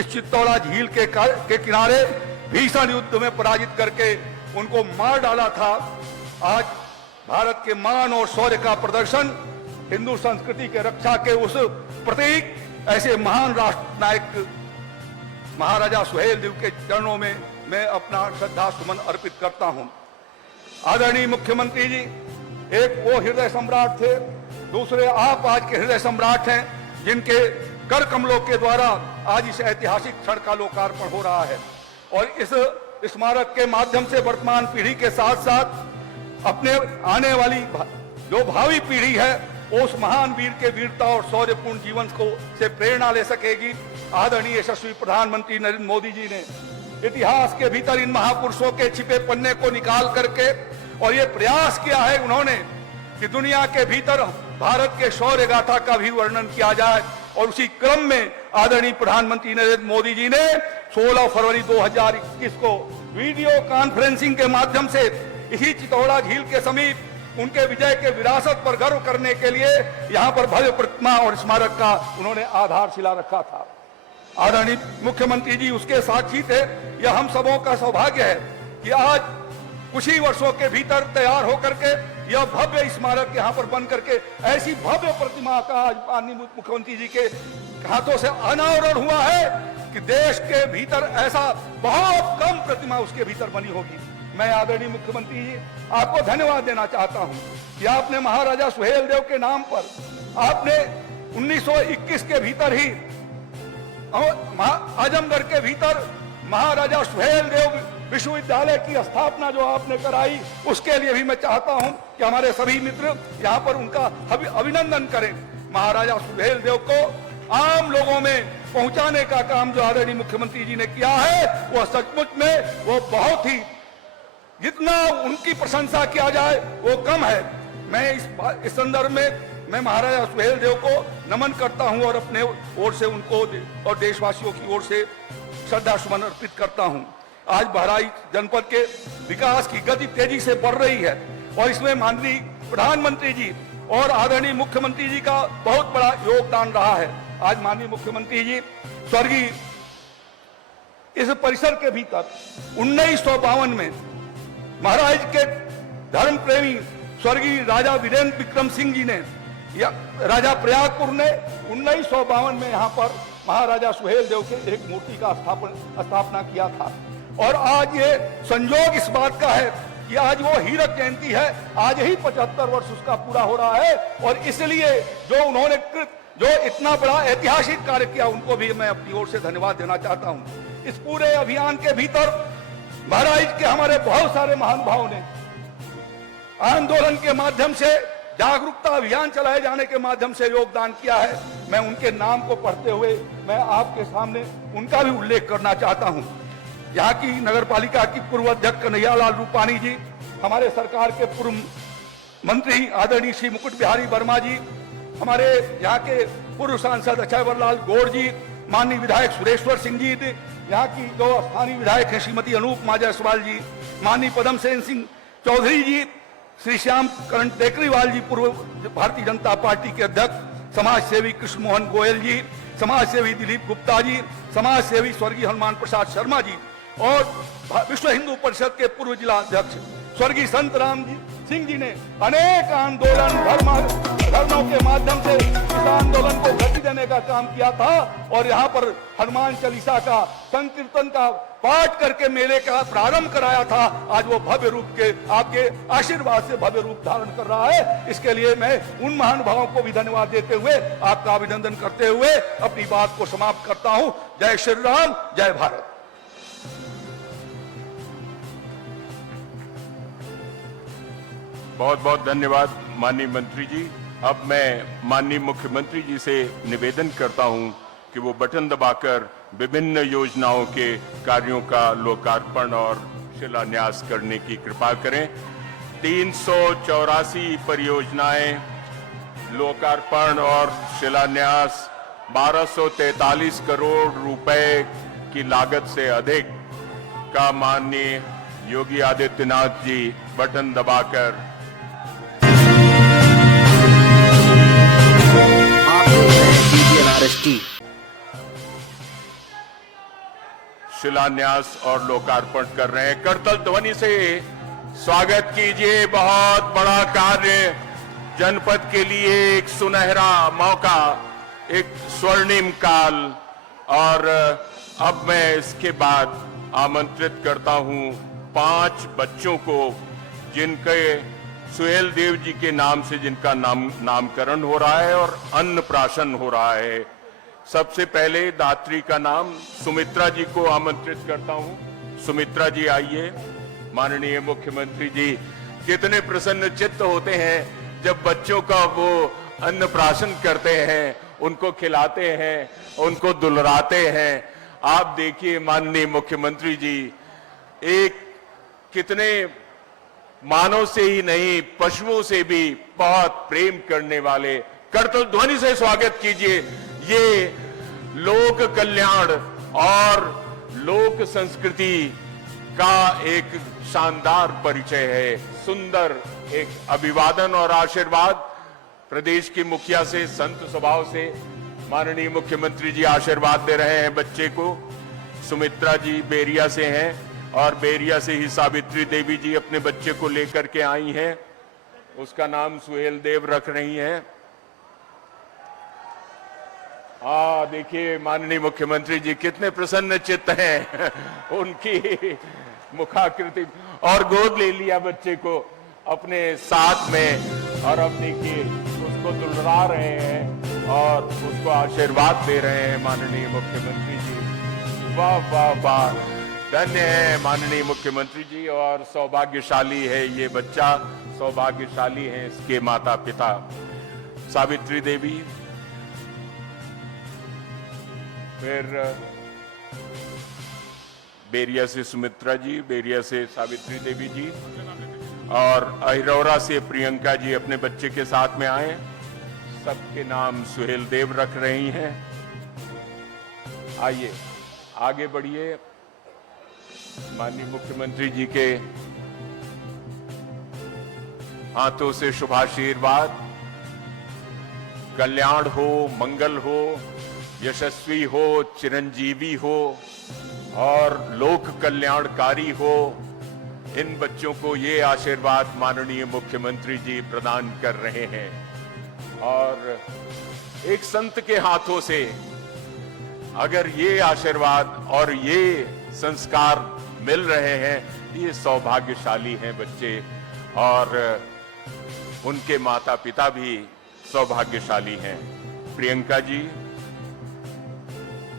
इस चित्तौरा झील के किनारे भीषण युद्ध में पराजित करके उनको मार डाला था। आज भारत के मान और शौर्य का प्रदर्शन, हिंदू संस्कृति के रक्षा के उस प्रतीक ऐसे महान राष्ट्र नायक महाराजा सुहेलदेव के चरणों में मैं अपना श्रद्धा सुमन अर्पित करता हूं। आदरणीय मुख्यमंत्री जी, एक वो हृदय सम्राट थे, दूसरे आप आज के हृदय सम्राट हैं जिनके कर कमलों के द्वारा आज इस ऐतिहासिक क्षण का लोकार्पण हो रहा है और इस स्मारक के माध्यम से वर्तमान पीढ़ी के साथ साथ अपने आने वाली जो भावी पीढ़ी है उस महान वीर के वीरता और शौर्यपूर्ण जीवन को से प्रेरणा ले सकेगी। आदरणीय यशस्वी प्रधानमंत्री नरेंद्र मोदी जी ने इतिहास के भीतर इन महापुरुषों के छिपे पन्ने को निकाल करके और ये प्रयास किया है उन्होंने कि दुनिया के भीतर भारत के शौर्य गाथा का भी वर्णन किया जाए। और उसी क्रम में आदरणीय प्रधानमंत्री नरेंद्र मोदी जी ने 16 फरवरी 2021 को वीडियो कॉन्फ्रेंसिंग के माध्यम से इसी चितौड़ा झील के समीप उनके विजय के विरासत पर गर्व करने के लिए यहां पर भव्य प्रतिमा और स्मारक का उन्होंने आधारशिला रखा था। आदरणीय मुख्यमंत्री जी उसके साक्षी थे। यह हम सबों का सौभाग्य है कि आज कुछ ही वर्षों के भीतर तैयार होकर के यह भव्य स्मारक यहाँ पर बन करके ऐसी भव्य प्रतिमा का आज माननीय मुख्यमंत्री जी के हाथों से अनावरण हुआ है कि देश के भीतर ऐसा बहुत कम प्रतिमा उसके भीतर बनी होगी। मैं आदरणीय मुख्यमंत्री जी आपको धन्यवाद देना चाहता हूं कि आपने महाराजा सुहेलदेव के नाम पर आपने 1921 के भीतर ही आजमगढ़ के भीतर महाराजा सुहेलदेव विश्वविद्यालय की स्थापना जो आपने कराई, उसके लिए भी मैं चाहता हूं कि हमारे सभी मित्र यहां पर उनका अभिनंदन करें। महाराजा सुहेलदेव को आम लोगों में पहुंचाने का काम जो आदरणीय मुख्यमंत्री जी ने किया है, वह सचमुच में वो बहुत ही, जितना उनकी प्रशंसा किया जाए वो कम है। मैं इस संदर्भ में मैं महाराजा सुहेलदेव को नमन करता हूं और अपने ओर से उनको और देशवासियों की ओर से श्रद्धा सुमन अर्पित करता हूं। आज बहराइच जनपद के विकास की गति तेजी से बढ़ रही है और इसमें माननीय प्रधानमंत्री जी और आदरणीय मुख्यमंत्री जी का बहुत बड़ा योगदान रहा है। आज माननीय मुख्यमंत्री जी स्वर्गीय इस परिसर के भीतर 1952 में महाराज के धर्म प्रेमी स्वर्गीय राजा वीरेंद्र विक्रम सिंह जी ने या राजा प्रयागपुर ने 1952 में यहाँ पर महाराजा सुहेलदेव के एक मूर्ति का स्थापना किया था। और आज ये संयोग इस बात का है कि आज वो हीरक जयंती है, आज ही 75 वर्ष उसका पूरा हो रहा है और इसलिए जो उन्होंने जो इतना बड़ा ऐतिहासिक कार्य किया, उनको भी मैं अपनी ओर से धन्यवाद देना चाहता हूं। इस पूरे अभियान के भीतर बहराइच के हमारे बहुत सारे महानुभावों ने आंदोलन के माध्यम से, जागरूकता अभियान चलाए जाने के माध्यम से योगदान किया है। मैं उनके नाम को पढ़ते हुए मैं आपके सामने उनका भी उल्लेख करना चाहता हूं। यहाँ की नगर पालिका की पूर्व अध्यक्ष कन्हैयालाल रूपानी जी, हमारे सरकार के पूर्व मंत्री आदरणीय श्री मुकुट बिहारी वर्मा जी, हमारे यहाँ के पूर्व सांसद अक्षयवर लाल गौड़ जी, माननीय विधायक सुरेश्वर सिंह जी, यहाँ की जो स्थानीय विधायक है श्रीमती अनूपमा जायसवाल जी, माननीय पदम सेन सिंह चौधरी जी, श्री श्याम करण टेकरीवाल जी पूर्व भारतीय जनता पार्टी के अध्यक्ष, समाज सेवी कृष्ण मोहन गोयल जी, समाज सेवी दिलीप गुप्ता जी, समाज सेवी स्वर्गीय हनुमान प्रसाद शर्मा जी और विश्व हिंदू परिषद के पूर्व जिला अध्यक्ष स्वर्गीय संत राम जी सिंह जी ने अनेक आंदोलन धर्मों के माध्यम से इस आंदोलन को गति देने का काम किया था और यहाँ पर हनुमान चालीसा का संकीर्तन का पाठ करके मेले का प्रारंभ कराया था। आज वो भव्य रूप के आपके आशीर्वाद से भव्य रूप धारण कर रहा है। इसके लिए मैं उन महानुभावों को भी धन्यवाद देते हुए आपका अभिनंदन करते हुए अपनी बात को समाप्त करता हूं। जय श्री राम, जय भारत। बहुत बहुत धन्यवाद माननीय मंत्री जी। अब मैं माननीय मुख्यमंत्री जी से निवेदन करता हूं कि वो बटन दबाकर विभिन्न योजनाओं के कार्यों का लोकार्पण और शिलान्यास करने की कृपा करें। 384 परियोजनाएं, लोकार्पण और शिलान्यास, 1243 करोड़ रुपए की लागत से अधिक का माननीय योगी आदित्यनाथ जी बटन दबाकर शिलान्यास और लोकार्पण कर रहे हैं। करतल ध्वनि से स्वागत कीजिए। बहुत बड़ा कार्य, जनपद के लिए एक सुनहरा मौका, एक स्वर्णिम काल। और अब मैं इसके बाद आमंत्रित करता हूं 5 बच्चों को जिनके सुहेलदेव जी के नाम से जिनका नामकरण हो रहा है और अन्नप्राशन हो रहा है। सबसे पहले दात्री का नाम सुमित्रा जी को आमंत्रित करता हूं। सुमित्रा जी आइए। माननीय मुख्यमंत्री जी कितने प्रसन्न चित्त होते हैं जब बच्चों का वो अन्नप्राशन करते हैं, उनको खिलाते हैं, उनको दुलराते हैं। आप देखिए माननीय मुख्यमंत्री जी एक कितने मानव से ही नहीं पशुओं से भी बहुत प्रेम करने वाले। करतल ध्वनि से स्वागत कीजिए ये लोक कल्याण और लोक संस्कृति का एक शानदार परिचय है। सुंदर एक अभिवादन और आशीर्वाद प्रदेश की मुखिया से, संत स्वभाव से माननीय मुख्यमंत्री जी आशीर्वाद दे रहे हैं बच्चे को। सुमित्रा जी बेरिया से हैं और बेरिया से ही सावित्री देवी जी अपने बच्चे को लेकर के आई हैं। उसका नाम सुहेल देव रख रही हैं। देखिए माननीय मुख्यमंत्री जी कितने प्रसन्न चित्त हैं उनकी मुखाकृति, और गोद ले लिया बच्चे को अपने साथ में और अब देखिए उसको दुलरा रहे हैं और उसको आशीर्वाद दे रहे हैं माननीय मुख्यमंत्री जी। वाह वाह वाह, धन्य है माननीय मुख्यमंत्री जी और सौभाग्यशाली है ये बच्चा, सौभाग्यशाली है इसके माता पिता। सावित्री देवी, फिर बेरिया से सुमित्रा जी, बेरिया से सावित्री देवी जी और अहिरौरा से प्रियंका जी अपने बच्चे के साथ में आए। सबके नाम सुहेल देव रख रही हैं। आइए आगे बढ़िए। माननीय मुख्यमंत्री जी के हाथों से शुभाशीर्वाद, कल्याण हो, मंगल हो, यशस्वी हो, चिरंजीवी हो और लोक कल्याणकारी हो, इन बच्चों को ये आशीर्वाद माननीय मुख्यमंत्री जी प्रदान कर रहे हैं। और एक संत के हाथों से अगर ये आशीर्वाद और ये संस्कार मिल रहे हैं, ये सौभाग्यशाली हैं बच्चे और उनके माता पिता भी सौभाग्यशाली हैं। प्रियंका जी,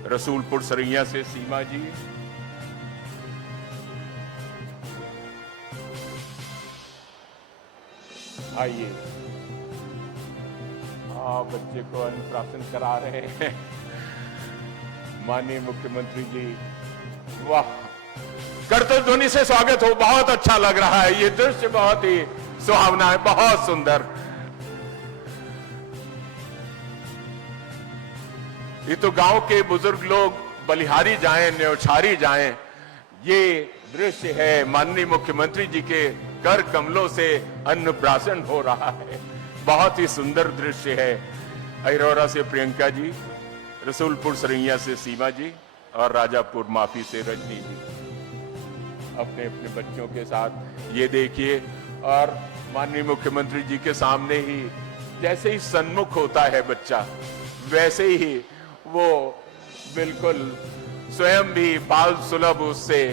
रसूलपुर सरैया से सीमा जी, आइए। बच्चे को अन्नप्राशन करा रहे हैं माननीय मुख्यमंत्री जी। वाह, करतल ध्वनि से स्वागत हो, बहुत अच्छा लग रहा है। ये दृश्य बहुत ही सुहावना है, बहुत सुंदर। ये तो गांव के बुजुर्ग लोग बलिहारी जाएं, न्यौछारी जाएं, ये दृश्य है माननीय मुख्यमंत्री जी के कर कमलों से अन्नप्राशन हो रहा है। बहुत ही सुंदर दृश्य है। अहिरौरा से प्रियंका जी, रसूलपुर सरैया से सीमा जी और राजापुर माफी से रजनी जी अपने अपने बच्चों के साथ। ये देखिए, और माननीय मुख्यमंत्री जी के सामने ही जैसे ही सन्मुख होता है बच्चा, वैसे ही वो बिल्कुल स्वयं भी बाल सुलभ उससे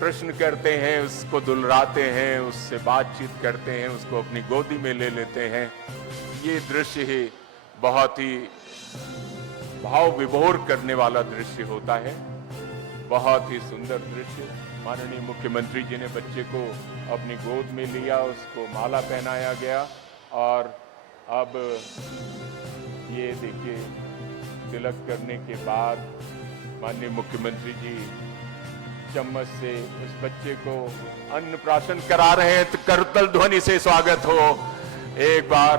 प्रश्न करते हैं, उसको दुलराते हैं, उससे बातचीत करते हैं, उसको अपनी गोदी में ले लेते हैं। ये दृश्य ही बहुत ही भाव विभोर करने वाला दृश्य होता है। बहुत ही सुंदर दृश्य। माननीय मुख्यमंत्री जी ने बच्चे को अपनी गोद में लिया, उसको माला पहनाया गया और अब ये देखिए तिलक करने के बाद माननीय मुख्यमंत्री जी चम्मच से उस बच्चे को अन्नप्राशन करा रहे हैं। तो करतल ध्वनि से स्वागत हो एक बार।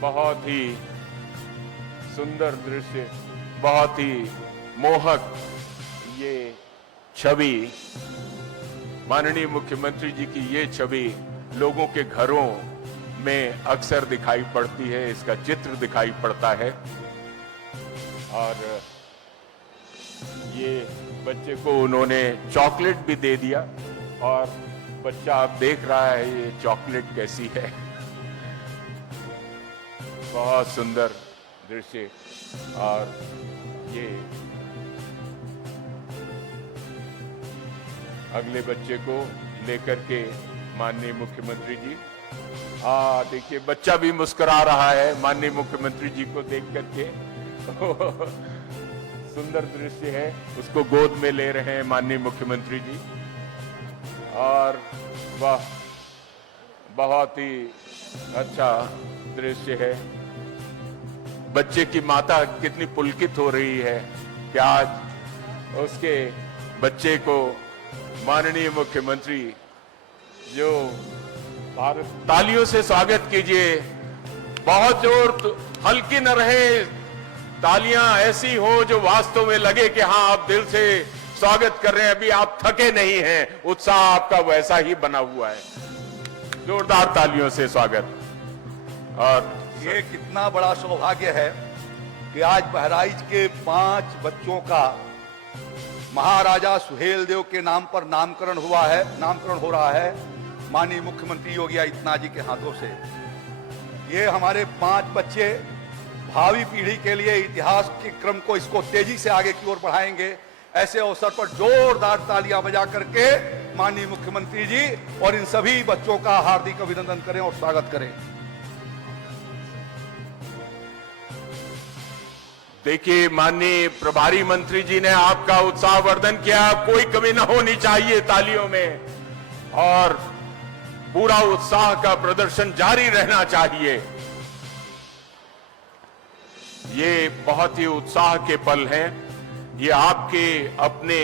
बहुत ही सुंदर दृश्य, बहुत ही मोहक ये छवि। माननीय मुख्यमंत्री जी की ये छवि लोगों के घरों में अक्सर दिखाई पड़ती है, इसका चित्र दिखाई पड़ता है। और ये बच्चे को उन्होंने चॉकलेट भी दे दिया और बच्चा अब देख रहा है ये चॉकलेट कैसी है। बहुत सुंदर दृश्य। और ये अगले बच्चे को लेकर के माननीय मुख्यमंत्री जी, देखिए बच्चा भी मुस्कुरा रहा है माननीय मुख्यमंत्री जी को देख करके। सुंदर दृश्य है। उसको गोद में ले रहे हैं माननीय मुख्यमंत्री जी। और वाह, बहुत ही अच्छा दृश्य है। बच्चे की माता कितनी पुलकित हो रही है कि आज उसके बच्चे को माननीय मुख्यमंत्री जो भारत, तालियों से स्वागत कीजिए बहुत जोर हल्की न रहे, तालियां ऐसी हो जो वास्तव में लगे कि हाँ आप दिल से स्वागत कर रहे हैं, अभी आप थके नहीं हैं, उत्साह आपका वैसा ही बना हुआ है। जोरदार तालियों से स्वागत। और ये कितना बड़ा सौभाग्य है कि आज बहराइच के 5 बच्चों का महाराजा सुहेलदेव के नाम पर नामकरण हो रहा है माननीय मुख्यमंत्री योगी आदित्यनाथ जी के हाथों से। ये हमारे 5 बच्चे भावी पीढ़ी के लिए इतिहास के क्रम को इसको तेजी से आगे की ओर बढ़ाएंगे। ऐसे अवसर पर जोरदार तालियां बजा करके माननीय मुख्यमंत्री जी और इन सभी बच्चों का हार्दिक अभिनंदन करें और स्वागत करें। देखिए, माननीय प्रभारी मंत्री जी ने आपका उत्साहवर्धन किया, कोई कमी न होनी चाहिए तालियों में, और पूरा उत्साह का प्रदर्शन जारी रहना चाहिए। ये बहुत ही उत्साह के पल हैं। ये आपके अपने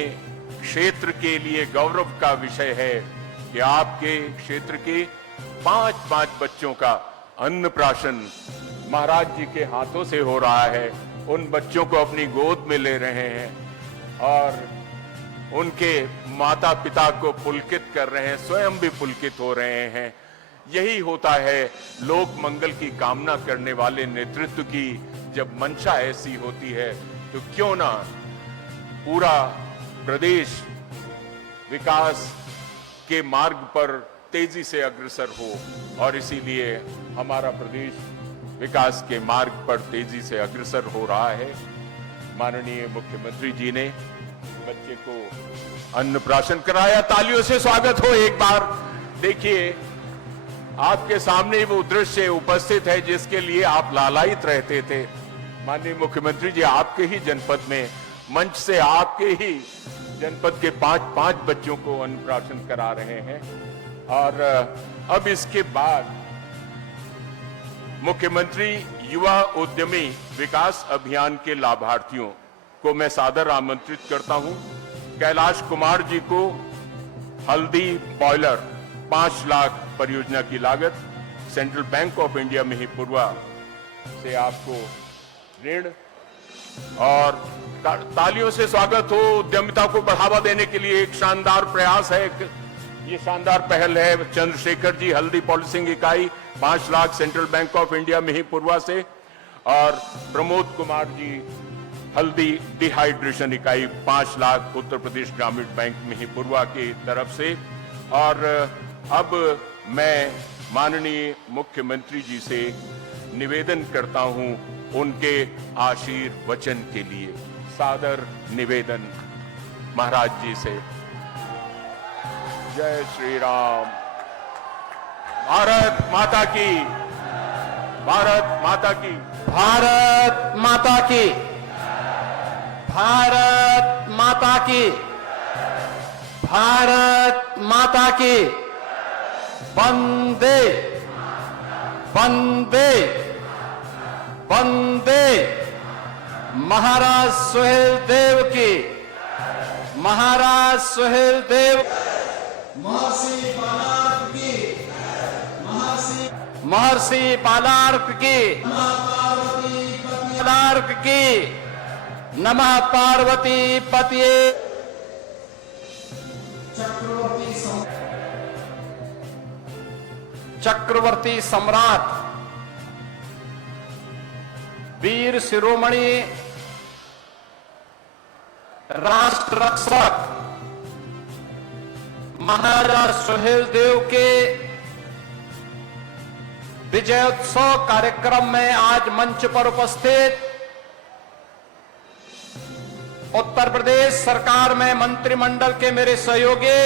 क्षेत्र के लिए गौरव का विषय है कि आपके क्षेत्र के 5 बच्चों का अन्नप्राशन महाराज जी के हाथों से हो रहा है। उन बच्चों को अपनी गोद में ले रहे हैं और उनके माता पिता को पुलकित कर रहे हैं, स्वयं भी पुलकित हो रहे हैं। यही होता है लोक मंगल की कामना करने वाले नेतृत्व की जब मंशा ऐसी होती है, तो क्यों ना पूरा प्रदेश विकास के मार्ग पर तेजी से अग्रसर हो, और इसीलिए हमारा प्रदेश विकास के मार्ग पर तेजी से अग्रसर हो रहा है। माननीय मुख्यमंत्री जी ने बच्चे को अन्नप्राशन कराया। तालियों से स्वागत हो एक बार। देखिए, आपके सामने वो दृश्य उपस्थित है जिसके लिए आप लालायित रहते थे। माननीय मुख्यमंत्री जी आपके ही जनपद में मंच से आपके ही जनपद के 5 बच्चों को अन्नप्राशन करा रहे हैं। और अब इसके बाद मुख्यमंत्री युवा उद्यमी विकास अभियान के लाभार्थियों को मैं सादर आमंत्रित करता हूं। कैलाश कुमार जी को हल्दी बॉयलर 5 लाख परियोजना की लागत सेंट्रल बैंक ऑफ इंडिया में ही पूर्वा से आपको ऋण, और तालियों से स्वागत हो। उद्यमिता को बढ़ावा देने के लिए एक शानदार प्रयास है, ये शानदार पहल है। चंद्रशेखर जी हल्दी पॉलिसिंग इकाई 5 lakh central bank of India में ही पूर्वा से, और प्रमोद कुमार जी हल्दी डिहाइड्रेशन इकाई 5 लाख उत्तर प्रदेश ग्रामीण बैंक में ही पूर्वा की तरफ से। और अब मैं माननीय मुख्यमंत्री जी से निवेदन करता हूं उनके आशीर्वचन के लिए। सादर निवेदन महाराज जी से। जय श्री राम। भारत माता की, भारत माता की, भारत माता की, भारत माता की, भारत माता की। वंदे वंदे वंदे। महाराज सुहेलदेव की, महाराज सुहेलदेव, महर्षि बालार्क की, बालार्क की। नमः पार्वती पतिये। चक्रवर्ती सम्राट वीर शिरोमणि राष्ट्र रक्षक महाराज सुहेलदेव के विजयोत्सव कार्यक्रम में आज मंच पर उपस्थित उत्तर प्रदेश सरकार में मंत्रिमंडल के मेरे सहयोगी,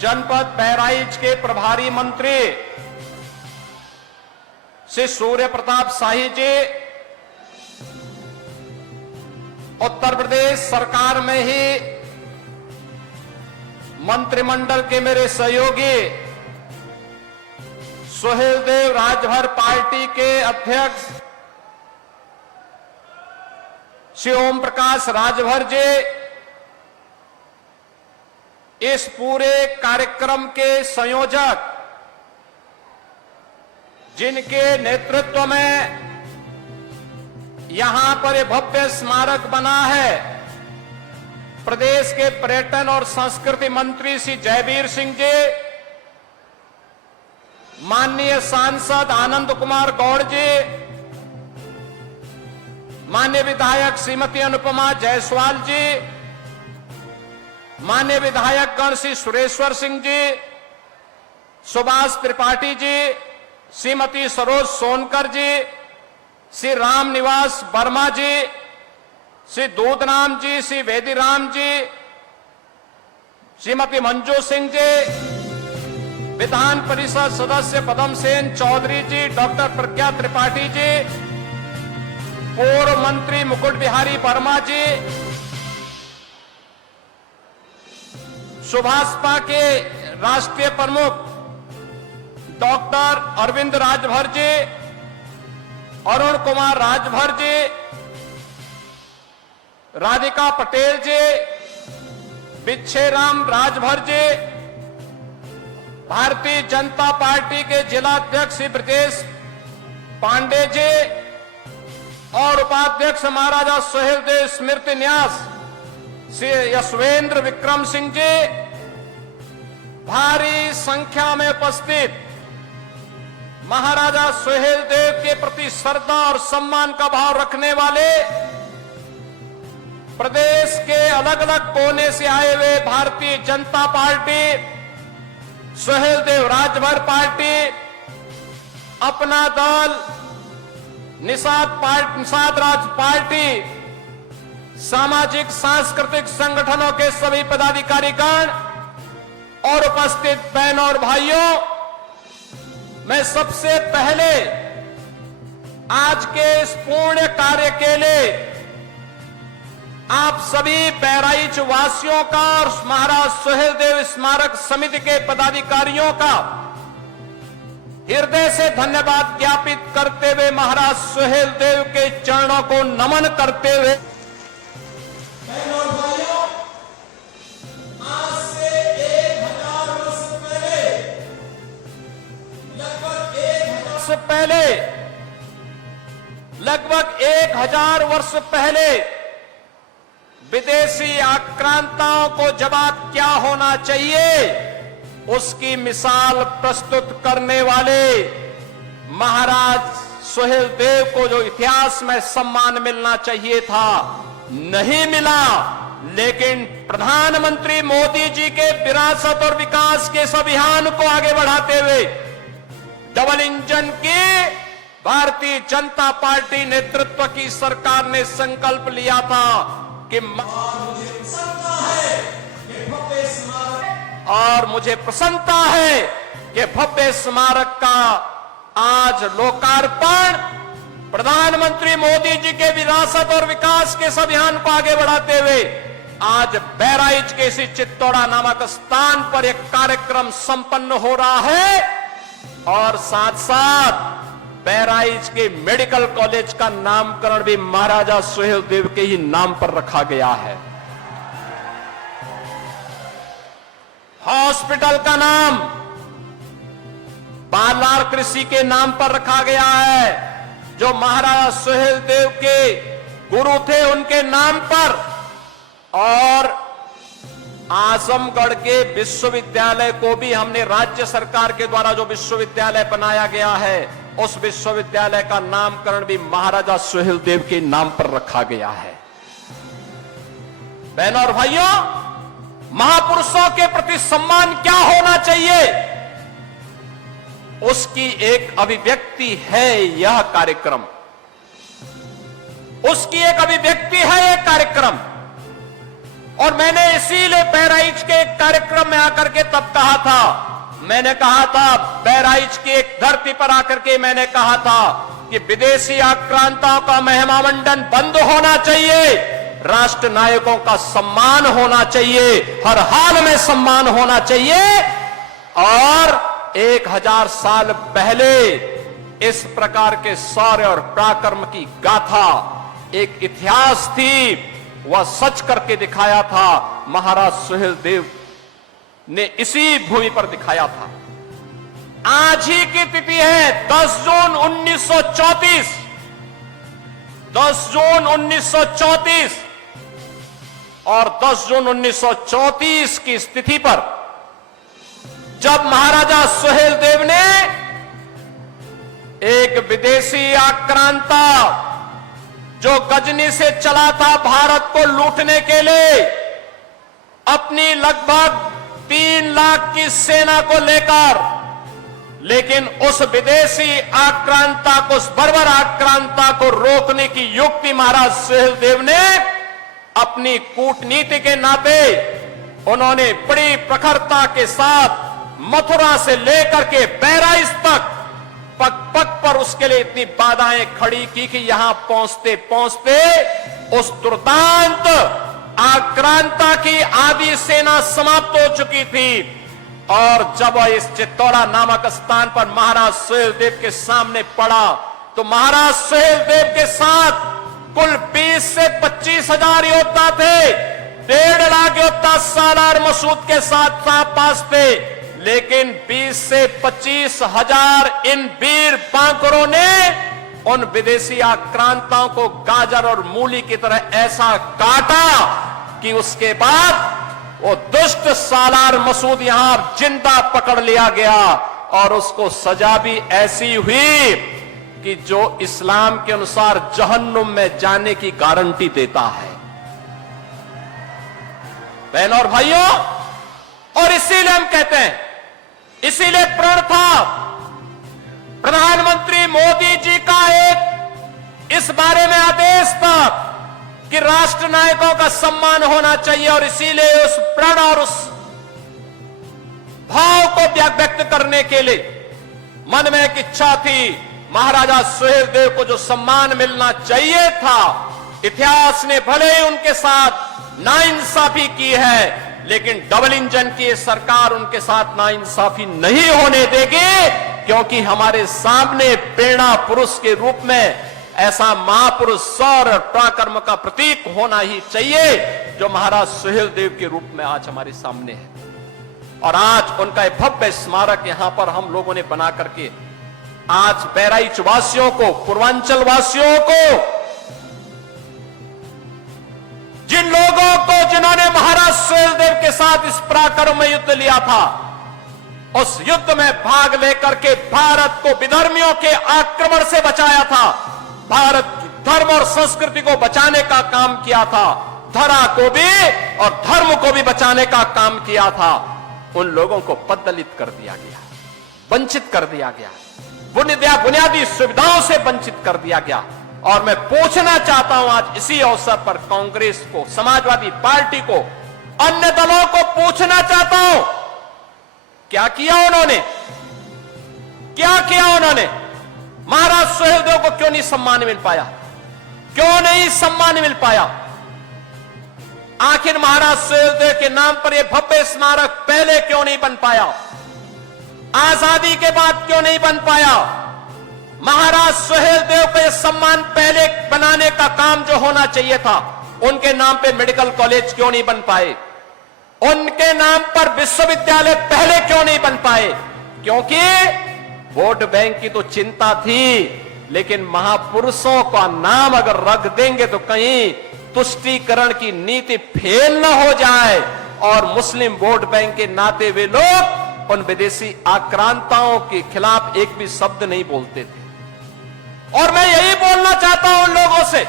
जनपद बहराइच के प्रभारी मंत्री श्री सूर्य प्रताप शाही जी, उत्तर प्रदेश सरकार में ही मंत्रिमंडल के मेरे सहयोगी, सुहेलदेव राजभर पार्टी के अध्यक्ष श्री ओम प्रकाश राजभर जी, इस पूरे कार्यक्रम के संयोजक जिनके नेतृत्व में यहां पर एक भव्य स्मारक बना है, प्रदेश के पर्यटन और संस्कृति मंत्री श्री जयवीर सिंह जी, माननीय सांसद आनंद कुमार गौड़ जी, माननीय विधायक श्रीमती अनुपमा जायसवाल जी, माननीय विधायक गण श्री सुरेश्वर सिंह जी, सुभाष त्रिपाठी जी, श्रीमती सरोज सोनकर जी, श्री राम निवास वर्मा जी, श्री दूधराम जी, श्री वेदीराम जी, श्रीमती मंजू सिंह जी, विधान परिषद सदस्य पदम सेन चौधरी जी, डॉक्टर प्रज्ञा त्रिपाठी जी, पूर्व मंत्री मुकुट बिहारी वर्मा जी, सुभाषपा के राष्ट्रीय प्रमुख डॉक्टर अरविंद राजभर जी, अरुण कुमार राजभर जी, राधिका पटेल जी, बिच्छेराम राजभर जी, भारतीय जनता पार्टी के जिला अध्यक्ष श्री ब्रजेश पांडे जी और उपाध्यक्ष महाराजा सुहेलदेव स्मृति न्यास श्री यशवेंद्र विक्रम सिंह जी, भारी संख्या में उपस्थित महाराजा सुहेलदेव के प्रति श्रद्धा और सम्मान का भाव रखने वाले प्रदेश के अलग अलग कोने से आए हुए भारतीय जनता पार्टी, सुहेलदेव राजभर पार्टी, अपना दल, निषाद राज पार्टी, सामाजिक सांस्कृतिक संगठनों के सभी पदाधिकारीगण और उपस्थित बहनों और भाइयों, मैं सबसे पहले आज के इस पुण्य कार्य के लिए आप सभी बहराइच वासियों का और महाराज सुहेलदेव स्मारक समिति के पदाधिकारियों का हृदय से धन्यवाद ज्ञापित करते हुए महाराज सुहेलदेव के चरणों को नमन करते हुए आज से 1000 वर्ष पहले लगभग 1000 वर्ष पहले विदेशी आक्रांताओं को जवाब क्या होना चाहिए, उसकी मिसाल प्रस्तुत करने वाले महाराज सुहेलदेव को जो इतिहास में सम्मान मिलना चाहिए था, नहीं मिला। लेकिन प्रधानमंत्री मोदी जी के विरासत और विकास के इस अभियान को आगे बढ़ाते हुए डबल इंजन की भारतीय जनता पार्टी नेतृत्व की सरकार ने संकल्प लिया था कि मुझे प्रसन्नता है कि भव्य स्मारक का आज लोकार्पण प्रधानमंत्री मोदी जी के विरासत और विकास के इस अभियान को आगे बढ़ाते हुए आज बहराइच के इसी चित्तौड़ा नामक स्थान पर एक कार्यक्रम संपन्न हो रहा है और साथ साथ बहराइच के मेडिकल कॉलेज का नामकरण भी महाराजा सुहेलदेव के ही नाम पर रखा गया है। हॉस्पिटल का नाम बालार कृषि के नाम पर रखा गया है, जो महाराजा सुहेलदेव के गुरु थे उनके नाम पर। और आजमगढ़ के विश्वविद्यालय को भी हमने राज्य सरकार के द्वारा जो विश्वविद्यालय बनाया गया है, उस विश्वविद्यालय का नामकरण भी महाराजा सुहेलदेव के नाम पर रखा गया है। बहनों और भाइयों, महापुरुषों के प्रति सम्मान क्या होना चाहिए, उसकी एक अभिव्यक्ति है यह कार्यक्रम। उसकी एक अभिव्यक्ति है यह कार्यक्रम। और मैंने इसीलिए बहराइच के एक कार्यक्रम में आकर के तब कहा था, मैंने कहा था बहराइच की एक धरती पर आकर के मैंने कहा था कि विदेशी आक्रांताओं का महिमामंडन बंद होना चाहिए, राष्ट्र नायकों का सम्मान होना चाहिए, हर हाल में सम्मान होना चाहिए। और 1000 साल पहले इस प्रकार के शौर्य और पराक्रम की गाथा एक इतिहास थी, वह सच करके दिखाया था। महाराज सुहेलदेव ने इसी भूमि पर दिखाया था। आज ही की तिथि है 10 जून 1934। 10 जून 1934 और 10 जून 1934 की स्थिति पर जब महाराजा सुहेलदेव ने एक विदेशी आक्रांता जो गजनी से चला था भारत को लूटने के लिए, अपनी लगभग 3 लाख की सेना को लेकर, लेकिन उस विदेशी आक्रांता को, उस बर्बर आक्रांता को रोकने की युक्ति महाराज सुहेलदेव ने अपनी कूटनीति के नाते उन्होंने बड़ी प्रखरता के साथ मथुरा से लेकर के बहराइच तक पग पग पर उसके लिए इतनी बाधाएं खड़ी की कि यहां पहुंचते पहुंचते उस दुर्दांत आक्रांता की आधी सेना समाप्त हो चुकी थी। और जब इस चित्तौरा नामक स्थान पर महाराज सुहेलदेव के सामने पड़ा तो महाराज सुहेलदेव के साथ कुल 20 से 25 हजार योद्धा थे। 1.5 लाख योद्धा सालार मसूद के साथ पास थे, लेकिन 20 से 25 हजार इन वीर बांकुरों ने उन विदेशी आक्रांताओं को गाजर और मूली की तरह ऐसा काटा कि उसके बाद वो दुष्ट सालार मसूद यहां जिंदा पकड़ लिया गया और उसको सजा भी ऐसी हुई कि जो इस्लाम के अनुसार जहन्नुम में जाने की गारंटी देता है। बहनों और भाइयों, और इसीलिए हम कहते हैं, इसीलिए प्रण था प्रधानमंत्री मोदी जी का एक इस बारे में आदेश था कि राष्ट्र नायकों का सम्मान होना चाहिए, और इसीलिए उस प्रण और उस भाव को व्यक्त करने के लिए मन में एक इच्छा थी। महाराजा सुहेलदेव को जो सम्मान मिलना चाहिए था, इतिहास ने भले ही उनके साथ नाइंसाफी की है, लेकिन डबल इंजन की सरकार उनके साथ नाइंसाफी नहीं होने देगी, क्योंकि हमारे सामने प्रेरणा पुरुष के रूप में ऐसा महापुरुष शौर्य पराक्रम का प्रतीक होना ही चाहिए जो महाराज सुहेलदेव के रूप में आज हमारे सामने है। और आज उनका एक भव्य स्मारक यहां पर हम लोगों ने बना करके आज बहराइच वासियों को, पूर्वांचल वासियों को, जिन लोगों को जिन्होंने महाराज सुहेलदेव के साथ इस पराक्रम में युद्ध लिया था, उस युद्ध में भाग लेकर के भारत को विधर्मियों के आक्रमण से बचाया था, भारत की धर्म और संस्कृति को बचाने का काम किया था, धरा को भी और धर्म को भी बचाने का काम किया था, उन लोगों को पददलित कर दिया गया, वंचित कर दिया गया, बुनियादी सुविधाओं से वंचित कर दिया गया। और मैं पूछना चाहता हूं आज इसी अवसर पर कांग्रेस को, समाजवादी पार्टी को, अन्य दलों को पूछना चाहता हूं, क्या किया उन्होंने? क्या किया उन्होंने? महाराज सुहेलदेव को क्यों नहीं सम्मान मिल पाया? क्यों नहीं सम्मान मिल पाया? आखिर महाराज सुहेलदेव के नाम पर यह भव्य स्मारक पहले क्यों नहीं बन पाया? आजादी के बाद क्यों नहीं बन पाया? महाराज सुहेलदेव को यह सम्मान पहले बनाने का काम जो होना चाहिए था, उनके नाम पे मेडिकल कॉलेज क्यों नहीं बन पाए? उनके नाम पर विश्वविद्यालय पहले क्यों नहीं बन पाए? क्योंकि वोट बैंक की तो चिंता थी, लेकिन महापुरुषों का नाम अगर रख देंगे तो कहीं तुष्टीकरण की नीति फेल न हो जाए और मुस्लिम वोट बैंक के नाते वे लोग उन विदेशी आक्रांताओं के खिलाफ एक भी शब्द नहीं बोलते थे। और मैं यही बोलना चाहता हूं उन लोगों से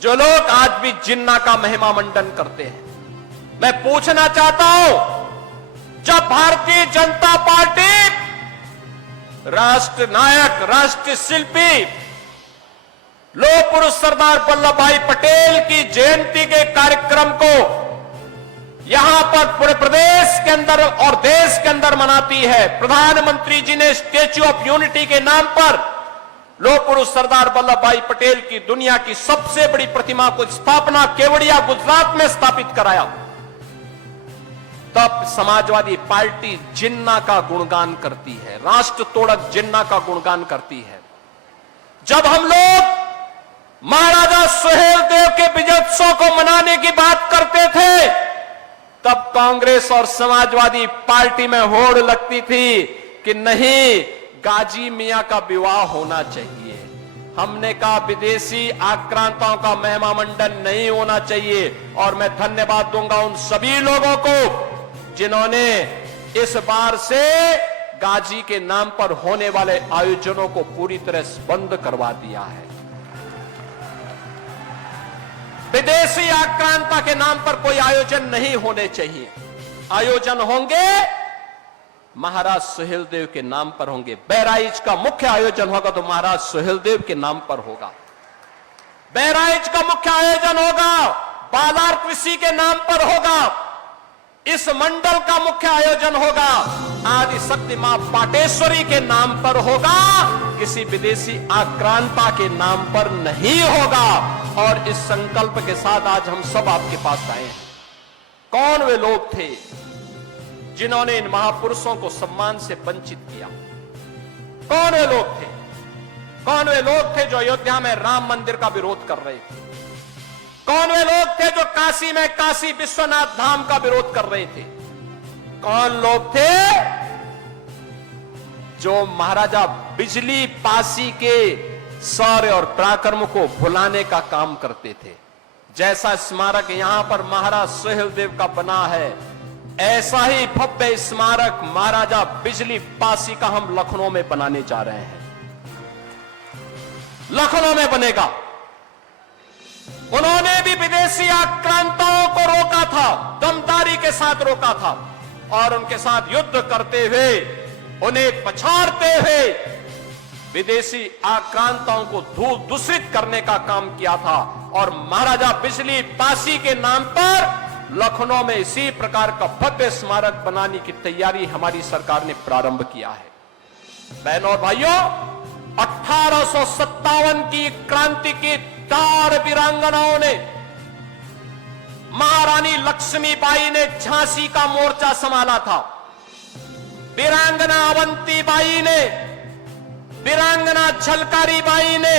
जो लोग आज भी जिन्ना का महिमा मंडन करते हैं। मैं पूछना चाहता हूं, जब भारतीय जनता पार्टी राष्ट्र नायक, राष्ट्र शिल्पी, लौह पुरुष सरदार वल्लभ भाई पटेल की जयंती के कार्यक्रम को यहां पर पूरे प्रदेश के अंदर और देश के अंदर मनाती है, प्रधानमंत्री जी ने स्टैच्यू ऑफ यूनिटी के नाम पर लौह पुरुष सरदार वल्लभ भाई पटेल की दुनिया की सबसे बड़ी प्रतिमा को स्थापना केवड़िया गुजरात में स्थापित कराया, तब समाजवादी पार्टी जिन्ना का गुणगान करती है, राष्ट्र तोड़क जिन्ना का गुणगान करती है। जब हम लोग महाराजा सुहेलदेव के विजयोत्सव को मनाने की बात करते थे, तब कांग्रेस और समाजवादी पार्टी में होड़ लगती थी कि नहीं, गाजी मियां का विवाह होना चाहिए। हमने कहा विदेशी आक्रांताओं का महिमा मंडन नहीं होना चाहिए। और मैं धन्यवाद दूंगा उन सभी लोगों को जिन्होंने इस बार से गाजी के नाम पर होने वाले आयोजनों को पूरी तरह से बंद करवा दिया है। विदेशी आक्रांता के नाम पर कोई आयोजन नहीं होने चाहिए। आयोजन होंगे महाराज सुहेलदेव के नाम पर होंगे। बहराइच का मुख्य आयोजन होगा तो महाराज सुहेलदेव के नाम पर होगा। बहराइच का मुख्य आयोजन होगा बालार कृषि के नाम पर होगा। इस मंडल का मुख्य आयोजन होगा आदि शक्ति मां पाटेश्वरी के नाम पर होगा, किसी विदेशी आक्रांता के नाम पर नहीं होगा। और इस संकल्प के साथ आज हम सब आपके पास आए हैं। कौन वे लोग थे जिन्होंने इन महापुरुषों को सम्मान से वंचित किया? कौन वे लोग थे? कौन वे लोग थे जो अयोध्या में राम मंदिर का विरोध कर रहे थे? कौन वे लोग थे जो काशी में काशी विश्वनाथ धाम का विरोध कर रहे थे? कौन लोग थे जो महाराजा बिजली पासी के शौर्य और पराक्रम को भुलाने का काम करते थे? जैसा स्मारक यहां पर महाराज सुहेलदेव का बना है, ऐसा ही भव्य स्मारक महाराजा बिजली पासी का हम लखनऊ में बनाने जा रहे हैं। लखनऊ में बनेगा। उन्होंने भी विदेशी आक्रांताओं को रोका था, दमदारी के साथ रोका था और उनके साथ युद्ध करते हुए, उन्हें पछाड़ते हुए विदेशी आक्रांताओं को दूषित करने का काम किया था। और महाराजा बिजली पासी के नाम पर लखनऊ में इसी प्रकार का भव्य स्मारक बनाने की तैयारी हमारी सरकार ने प्रारंभ किया है। बहनों और भाइयों, 1857 की क्रांति की 4 वीरांगनाओं ने, महारानी लक्ष्मीबाई ने झांसी का मोर्चा संभाला था, वीरांगना अवंती बाई ने, वीरांगना झलकारी बाई ने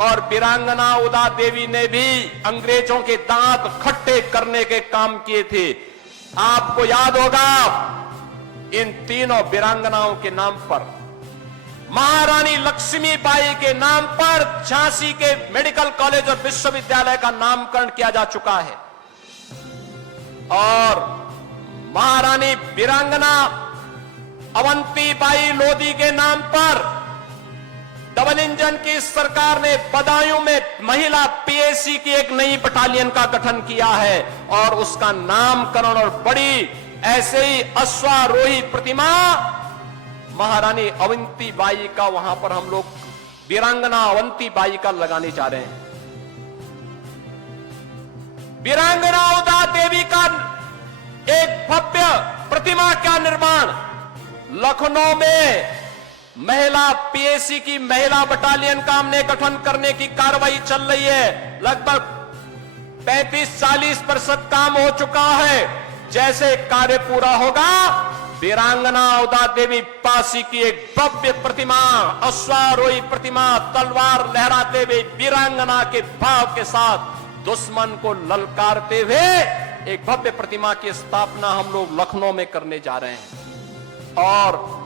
और वीरांगना उदा देवी ने भी अंग्रेजों के दांत खट्टे करने के काम किए थे। आपको याद होगा इन तीनों वीरांगनाओं के नाम पर, महारानी लक्ष्मीबाई के नाम पर झांसी के मेडिकल कॉलेज और विश्वविद्यालय का नामकरण किया जा चुका है। और महारानी वीरांगना अवंतीबाई लोधी के नाम पर डबल इंजन की सरकार ने बदायूं में महिला पीएसी की एक नई बटालियन का गठन किया है और उसका नामकरण और बड़ी ऐसे ही अश्वारोही प्रतिमा महारानी अवंतीबाई का वहां पर हम लोग वीरांगना अवंतीबाई का लगाने जा रहे हैं। वीरांगना उदा देवी का एक भव्य प्रतिमा का निर्माण लखनऊ में महिला पीएसी की महिला बटालियन का हमने गठन करने की कार्रवाई चल रही है। लगभग 35-40% काम हो चुका है। जैसे कार्य पूरा होगा, वीरांगना उदा देवी पासी की एक भव्य प्रतिमा, अश्वारोही प्रतिमा, तलवार लहराते हुए वीरांगना के भाव के साथ दुश्मन को ललकारते हुए एक भव्य प्रतिमा की स्थापना हम लोग लखनऊ में करने जा रहे हैं। और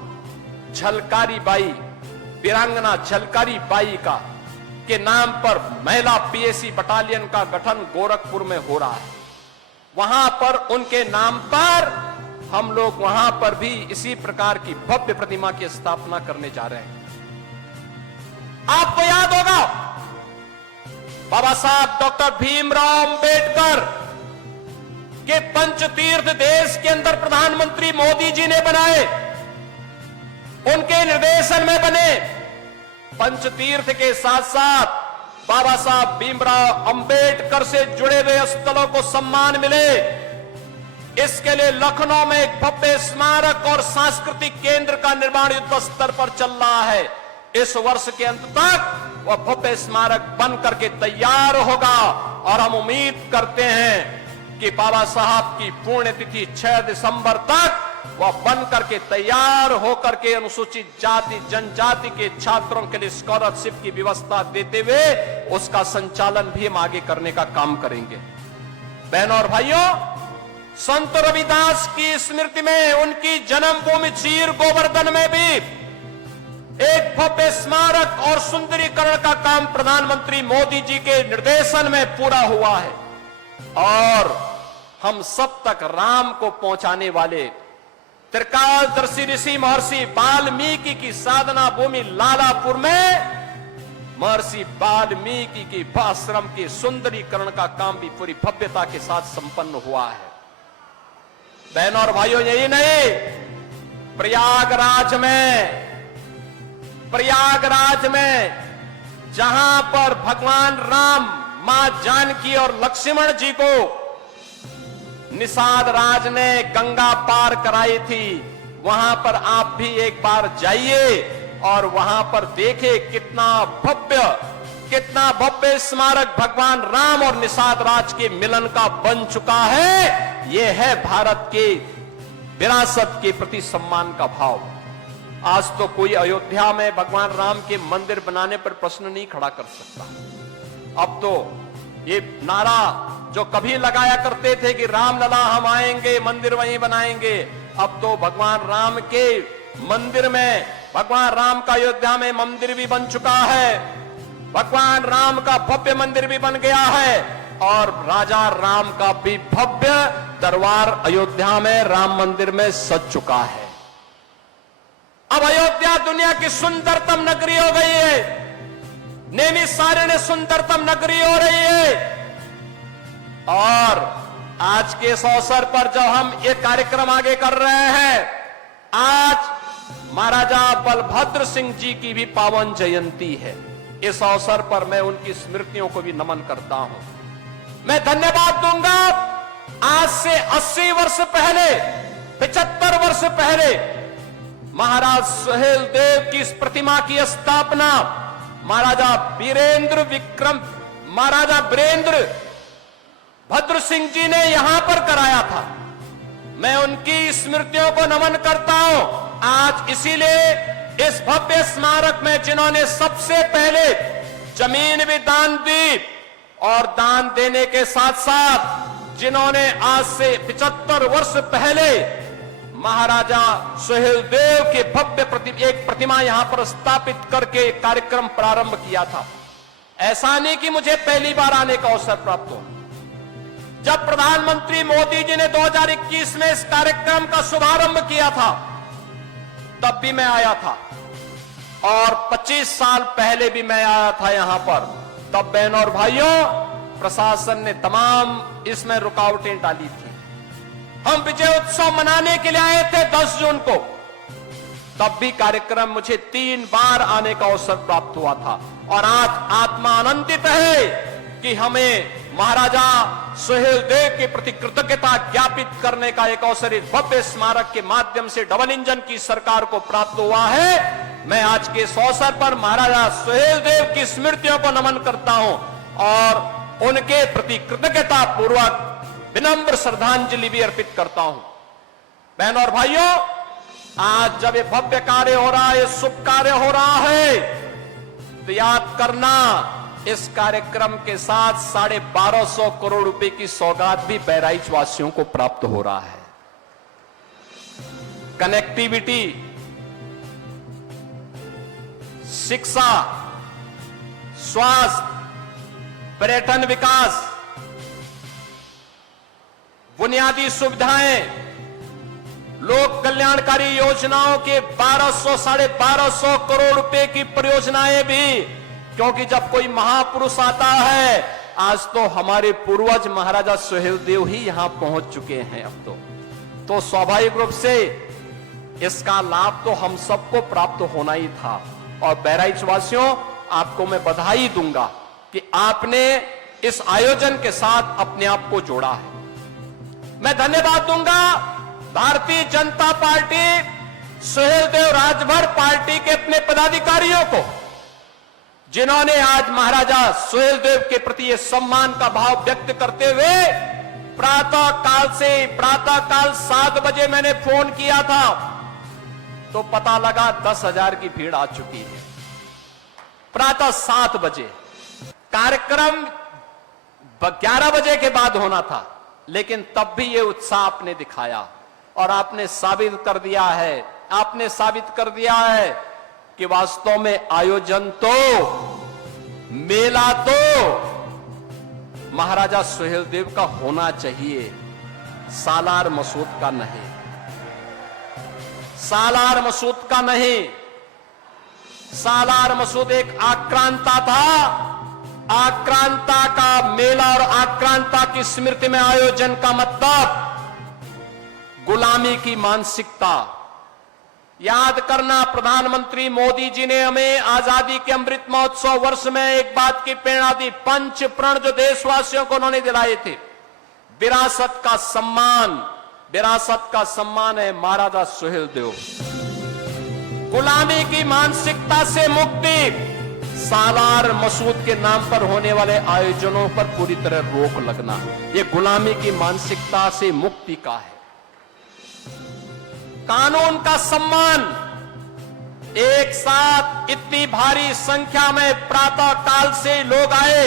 झलकारी बाई, वीरांगना झलकारी बाई का के नाम पर महिला पीएसी बटालियन का गठन गोरखपुर में हो रहा है। वहां पर उनके नाम पर हम लोग वहां पर भी इसी प्रकार की भव्य प्रतिमा की स्थापना करने जा रहे हैं। आपको याद होगा बाबा साहब डॉक्टर भीमराव अंबेडकर के पंचतीर्थ देश के अंदर प्रधानमंत्री मोदी जी ने बनाए, उनके निर्देशन में बने। पंचतीर्थ के साथ साथ बाबा साहब भीमराव अंबेडकर से जुड़े हुए स्थलों को सम्मान मिले। इसके लिए लखनऊ में एक भव्य स्मारक और सांस्कृतिक केंद्र का निर्माण युद्ध स्तर पर चल रहा है। इस वर्ष के अंत तक वह भव्य स्मारक बन करके तैयार होगा और हम उम्मीद करते हैं कि बाबा साहब की पुण्यतिथि 6 दिसंबर तक वह बन करके तैयार होकर के अनुसूचित जाति जनजाति के छात्रों के लिए स्कॉलरशिप की व्यवस्था देते हुए उसका संचालन भी हम आगे करने का काम करेंगे। बहनों और भाइयों, संत रविदास की स्मृति में उनकी जन्मभूमि चीर गोवर्धन में भी एक भव्य स्मारक और सुंदरीकरण का काम प्रधानमंत्री मोदी जी के निर्देशन में पूरा हुआ है। और हम सब तक राम को पहुंचाने वाले त्रिकालदर्शी ऋषि महर्षि वाल्मीकि की साधना भूमि लालापुर में महर्षि वाल्मीकि की आश्रम के सुंदरीकरण का काम भी पूरी भव्यता के साथ संपन्न हुआ है। बहनों और भाइयों, यही नहीं, प्रयागराज में जहां पर भगवान राम, मां जानकी और लक्ष्मण जी को निषाद राज ने गंगा पार कराई थी, वहां पर आप भी एक बार जाइए और वहां पर देखे कितना भव्य स्मारक भगवान राम और निषाद राज के मिलन का बन चुका है। यह है भारत के विरासत के प्रति सम्मान का भाव। आज तो कोई अयोध्या में भगवान राम के मंदिर बनाने पर प्रश्न नहीं खड़ा कर सकता। अब तो ये नारा जो कभी लगाया करते थे कि रामलला हम आएंगे, मंदिर वहीं बनाएंगे, अब तो भगवान राम के मंदिर में, भगवान राम का अयोध्या में मंदिर भी बन चुका है, भगवान राम का भव्य मंदिर भी बन गया है और राजा राम का भी भव्य दरबार अयोध्या में राम मंदिर में सज चुका है। अब अयोध्या दुनिया की सुंदरतम नगरी हो गई है, नैमिषारण्य सुंदरतम नगरी हो रही है। और आज के इस अवसर पर जब हम ये कार्यक्रम आगे कर रहे हैं, आज महाराजा बलभद्र सिंह जी की भी पावन जयंती है। इस अवसर पर मैं उनकी स्मृतियों को भी नमन करता हूं। मैं धन्यवाद दूंगा आज से 80 वर्ष पहले, 75 वर्ष पहले महाराज सुहेल देव की इस प्रतिमा की स्थापना महाराजा वीरेंद्र भद्र सिंह जी ने यहां पर कराया था। मैं उनकी स्मृतियों को नमन करता हूं। आज इसीलिए इस भव्य स्मारक में जिन्होंने सबसे पहले जमीन भी दान दी और दान देने के साथ साथ जिन्होंने आज से 75 वर्ष पहले महाराजा सुहेल देव के भव्य एक प्रतिमा यहां पर स्थापित करके कार्यक्रम प्रारंभ किया था। ऐसा नहीं कि मुझे पहली बार आने का अवसर प्राप्त हो। जब प्रधानमंत्री मोदी जी ने 2021 में इस कार्यक्रम का शुभारंभ किया था, तब भी मैं आया था और 25 साल पहले भी मैं आया था यहां पर। तब बहनों और भाइयों, प्रशासन ने तमाम इसमें रुकावटें डाली थी। हम विजय उत्सव मनाने के लिए आए थे 10 जून को, तब भी कार्यक्रम मुझे 3 बार आने का अवसर प्राप्त हुआ था। और आज आत्मा आनंदित है कि हमें महाराजा सुहेल देव के प्रति कृतज्ञता ज्ञापित करने का एक अवसर इस भव्य स्मारक के माध्यम से डबल इंजन की सरकार को प्राप्त हुआ है। मैं आज के इस अवसर पर महाराजा सुहेल देव की स्मृतियों को नमन करता हूं और उनके प्रति कृतज्ञता पूर्वक विनम्र श्रद्धांजलि भी अर्पित करता हूं। बहनों और भाइयों, आज जब ये भव्य कार्य हो रहा है, ये शुभ कार्य हो रहा है, तो याद करना इस कार्यक्रम के साथ 1250 करोड़ रुपए की सौगात भी बहराइच वासियों को प्राप्त हो रहा है। कनेक्टिविटी, शिक्षा, स्वास्थ्य, पर्यटन विकास, बुनियादी सुविधाएं, लोक कल्याणकारी योजनाओं के 1250 करोड़ रुपए की परियोजनाएं भी, क्योंकि जब कोई महापुरुष आता है, आज तो हमारे पूर्वज महाराजा सुहेल देव ही यहां पहुंच चुके हैं। अब तो स्वाभाविक रूप से इसका लाभ तो हम सबको प्राप्त होना ही था। और बहराइच वासियों, आपको मैं बधाई दूंगा कि आपने इस आयोजन के साथ अपने आप को जोड़ा है। मैं धन्यवाद दूंगा भारतीय जनता पार्टी, सुहेल देव राजभर पार्टी के अपने पदाधिकारियों को, जिन्होंने आज महाराजा सुहेल देव के प्रति ये सम्मान का भाव व्यक्त करते हुए प्रातःकाल 7 बजे मैंने फोन किया था तो पता लगा 10,000 की भीड़ आ चुकी है। प्रातः 7 बजे कार्यक्रम 11 बजे के बाद होना था, लेकिन तब भी ये उत्साह आपने दिखाया और आपने साबित कर दिया है कि वास्तव में आयोजन तो, मेला तो महाराजा सुहेलदेव का होना चाहिए, सालार मसूद का नहीं, सालार मसूद का नहीं। सालार मसूद एक आक्रांता था। आक्रांता का मेला और आक्रांता की स्मृति में आयोजन का मतलब गुलामी की मानसिकता। याद करना, प्रधानमंत्री मोदी जी ने हमें आजादी के अमृत महोत्सव वर्ष में एक बात की प्रेरणा दी, 5 प्रण जो देशवासियों को उन्होंने दिलाए थे। विरासत का सम्मान है महाराजा सुहेलदेव। गुलामी की मानसिकता से मुक्ति, सालार मसूद के नाम पर होने वाले आयोजनों पर पूरी तरह रोक लगना, यह गुलामी की मानसिकता से मुक्ति का है। कानून का सम्मान, एक साथ इतनी भारी संख्या में प्रातः काल से लोग आए,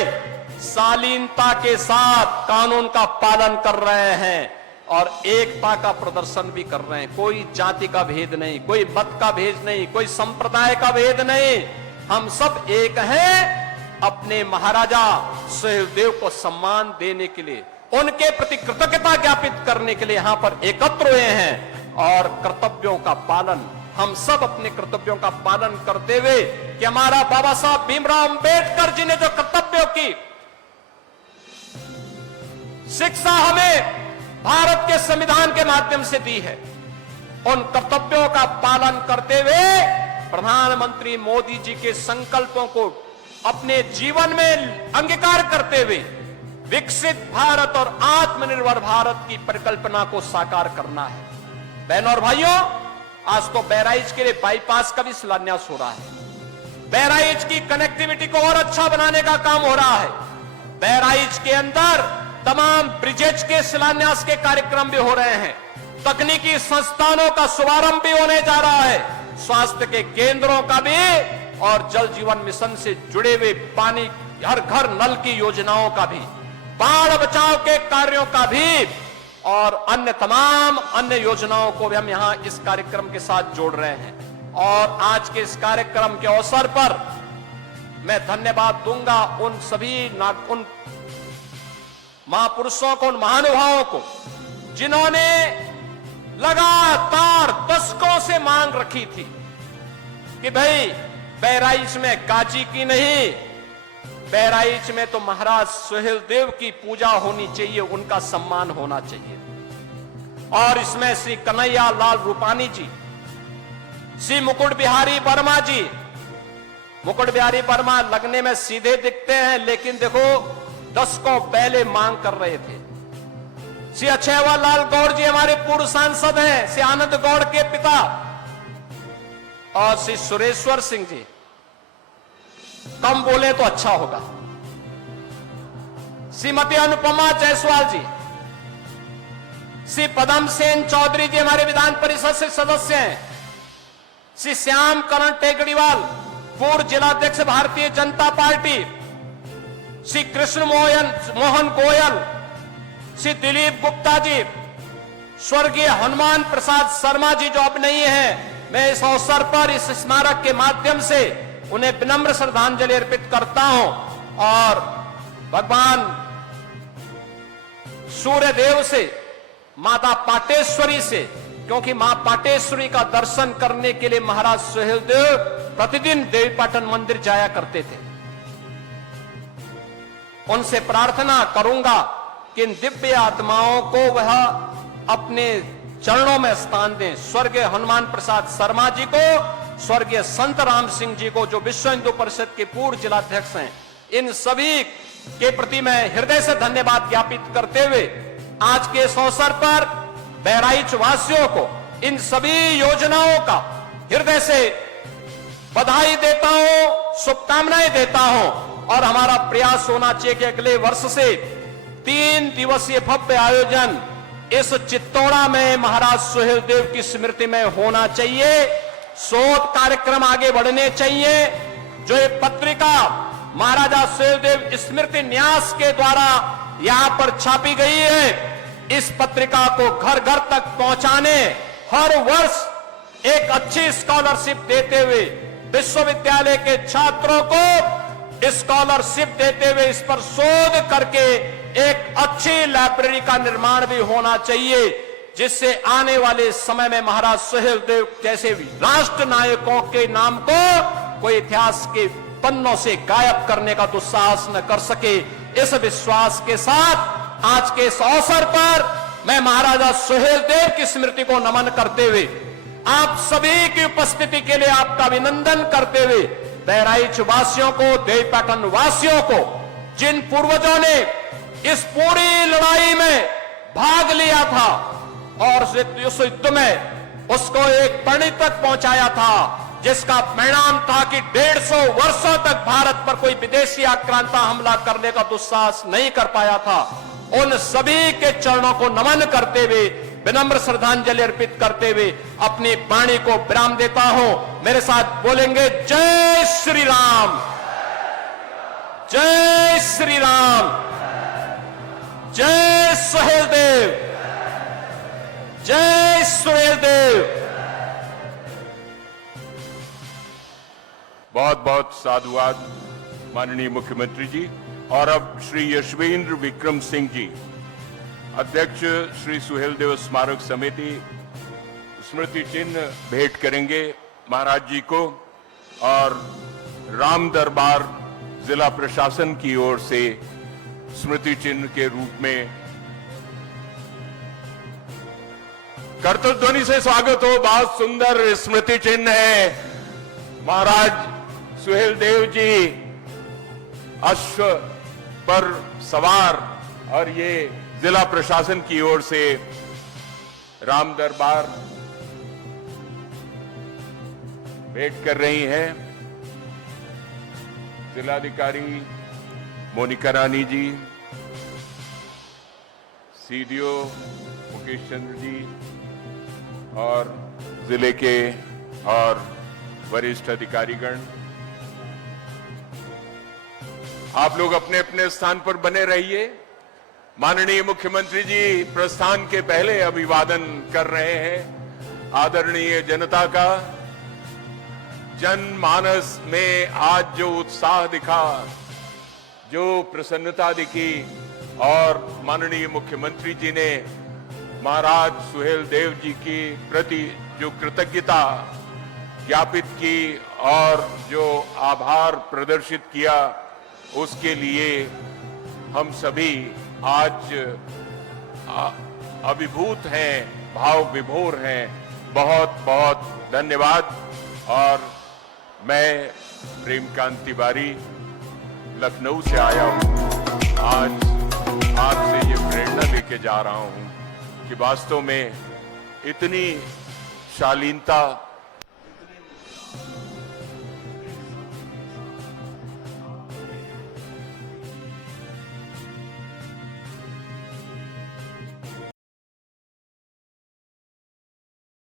शालीनता के साथ कानून का पालन कर रहे हैं और एकता का प्रदर्शन भी कर रहे हैं। कोई जाति का भेद नहीं, कोई मत का भेद नहीं, कोई संप्रदाय का भेद नहीं, हम सब एक हैं। अपने महाराजा सुहेलदेव को सम्मान देने के लिए, उनके प्रति कृतज्ञता ज्ञापित करने के लिए यहां पर एकत्र हुए हैं और कर्तव्यों का पालन, हम सब अपने कर्तव्यों का पालन करते हुए कि हमारा बाबा साहब भीमराव अंबेडकर जी ने जो कर्तव्यों की शिक्षा हमें भारत के संविधान के माध्यम से दी है, उन कर्तव्यों का पालन करते हुए प्रधानमंत्री मोदी जी के संकल्पों को अपने जीवन में अंगीकार करते हुए विकसित भारत और आत्मनिर्भर भारत की परिकल्पना को साकार करना है। बहनों और भाइयों, आज तो बहराइच के लिए बाईपास का भी शिलान्यास हो रहा है। बहराइच की कनेक्टिविटी को और अच्छा बनाने का काम हो रहा है। बहराइच के अंदर तमाम ब्रिजेज के शिलान्यास के कार्यक्रम भी हो रहे हैं। तकनीकी संस्थानों का शुभारंभ भी होने जा रहा है, स्वास्थ्य के केंद्रों का भी और जल जीवन मिशन से जुड़े हुए पानी हर घर नल की योजनाओं का भी, बाढ़ बचाव के कार्यों का भी और अन्य तमाम अन्य योजनाओं को भी हम यहां इस कार्यक्रम के साथ जोड़ रहे हैं। और आज के इस कार्यक्रम के अवसर पर मैं धन्यवाद दूंगा उन सभी उन महापुरुषों को, उन महानुभावों को जिन्होंने लगातार दशकों से मांग रखी थी कि भाई बहराइच में काजी की नहीं, बहराइच में तो महाराज सुहेलदेव की पूजा होनी चाहिए, उनका सम्मान होना चाहिए। और इसमें श्री कन्हैया लाल रूपानी जी, श्री मुकुट बिहारी वर्मा जी, मुकुट बिहारी वर्मा लगने में सीधे दिखते हैं, लेकिन देखो दशकों पहले मांग कर रहे थे। श्री अक्षयवा लाल गौड़ जी हमारे पूर्व सांसद हैं, श्री आनंद गौड़ के पिता, और श्री सुरेश्वर सिंह जी, कम बोले तो अच्छा होगा, श्रीमती अनुपमा जायसवाल जी, श्री पदम सेन चौधरी जी हमारे विधान परिषद से सदस्य हैं, श्री श्याम करण टेकड़ीवाल पूर्व जिलाध्यक्ष भारतीय जनता पार्टी, श्री कृष्ण मोहन गोयल, श्री दिलीप गुप्ता जी, स्वर्गीय हनुमान प्रसाद शर्मा जी जो अब नहीं है, मैं इस अवसर पर इस स्मारक के माध्यम से उन्हें विनम्र श्रद्धांजलि अर्पित करता हूं और भगवान सूर्यदेव से, माता पाटेश्वरी से, क्योंकि मां पाटेश्वरी का दर्शन करने के लिए महाराज सुहेलदेव प्रतिदिन देवीपाटन मंदिर जाया करते थे। उनसे प्रार्थना करूंगा कि इन दिव्य आत्माओं को वह अपने चरणों में स्थान दें। स्वर्गीय हनुमान प्रसाद शर्मा जी को, स्वर्गीय संत राम सिंह जी को जो विश्व हिंदू परिषद के पूर्व जिलाध्यक्ष हैं, इन सभी के प्रति मैं हृदय से धन्यवाद ज्ञापित करते हुए आज के इस अवसर पर बहराइच वासियों को इन सभी योजनाओं का हृदय से बधाई देता हूं, शुभकामनाएं देता हूं और हमारा प्रयास होना चाहिए कि अगले वर्ष से 3 दिवसीय भव्य आयोजन इस चित्तौड़ा में महाराज सुहेलदेव की स्मृति में होना चाहिए। शोध कार्यक्रम आगे बढ़ने चाहिए। जो ये पत्रिका महाराजा सुहेलदेव स्मृति न्यास के द्वारा यहां पर छापी गई है, इस पत्रिका को घर घर तक पहुंचाने, हर वर्ष एक अच्छी स्कॉलरशिप देते हुए विश्वविद्यालय के छात्रों को स्कॉलरशिप देते हुए इस पर शोध करके एक अच्छी लाइब्रेरी का निर्माण भी होना चाहिए, जिससे आने वाले समय में महाराज सुहेलदेव जैसे भी राष्ट्र नायकों के नाम को कोई इतिहास के पन्नों से गायब करने का दुस्साहस न कर सके। इस विश्वास के साथ आज के इस अवसर पर मैं महाराजा सुहेलदेव की स्मृति को नमन करते हुए आप सभी की उपस्थिति के लिए आपका अभिनंदन करते हुए बहराइच वासियों को, देवीपाटन वासियों को, जिन पूर्वजों ने इस पूरी लड़ाई में भाग लिया था और उस युद्ध में उसको एक परिणति तक पहुंचाया था, जिसका परिणाम था कि 150 वर्षों तक भारत पर कोई विदेशी आक्रांता हमला करने का दुस्साहस नहीं कर पाया था, उन सभी के चरणों को नमन करते हुए, विनम्र श्रद्धांजलि अर्पित करते हुए अपनी वाणी को विराम देता हूं। मेरे साथ बोलेंगे जय श्री राम, जय श्री राम, जय सुहेलदेव, जय सुहेलदेव। बहुत बहुत साधुवाद माननीय मुख्यमंत्री जी। और अब श्री यशवेंद्र विक्रम सिंह जी, अध्यक्ष श्री सुहेलदेव स्मारक समिति, स्मृति चिन्ह भेंट करेंगे महाराज जी को। और राम दरबार जिला प्रशासन की ओर से स्मृति चिन्ह के रूप में करतल ध्वनि से स्वागत हो। बहुत सुंदर स्मृति चिन्ह है। महाराज सुहेलदेव जी अश्व पर सवार, और ये जिला प्रशासन की ओर से राम दरबार भेंट कर रही हैं। जिलाधिकारी मोनिका रानी जी, सीडीओ मुकेश चंद्र जी और जिले के और वरिष्ठ अधिकारीगण, आप लोग अपने अपने स्थान पर बने रहिए। माननीय मुख्यमंत्री जी प्रस्थान के पहले अभिवादन कर रहे हैं। आदरणीय जनता का जनमानस में आज जो उत्साह दिखा, जो प्रसन्नता दिखी, और माननीय मुख्यमंत्री जी ने महाराज सुहेलदेव जी की प्रति जो कृतज्ञता ज्ञापित की और जो आभार प्रदर्शित किया, उसके लिए हम सभी आज अभिभूत हैं, भाव विभोर हैं। बहुत बहुत धन्यवाद। और मैं प्रेमकांत तिवारी लखनऊ से आया हूं। आज आपसे ये प्रेरणा लेके जा रहा हूं कि वास्तव में इतनी शालीनता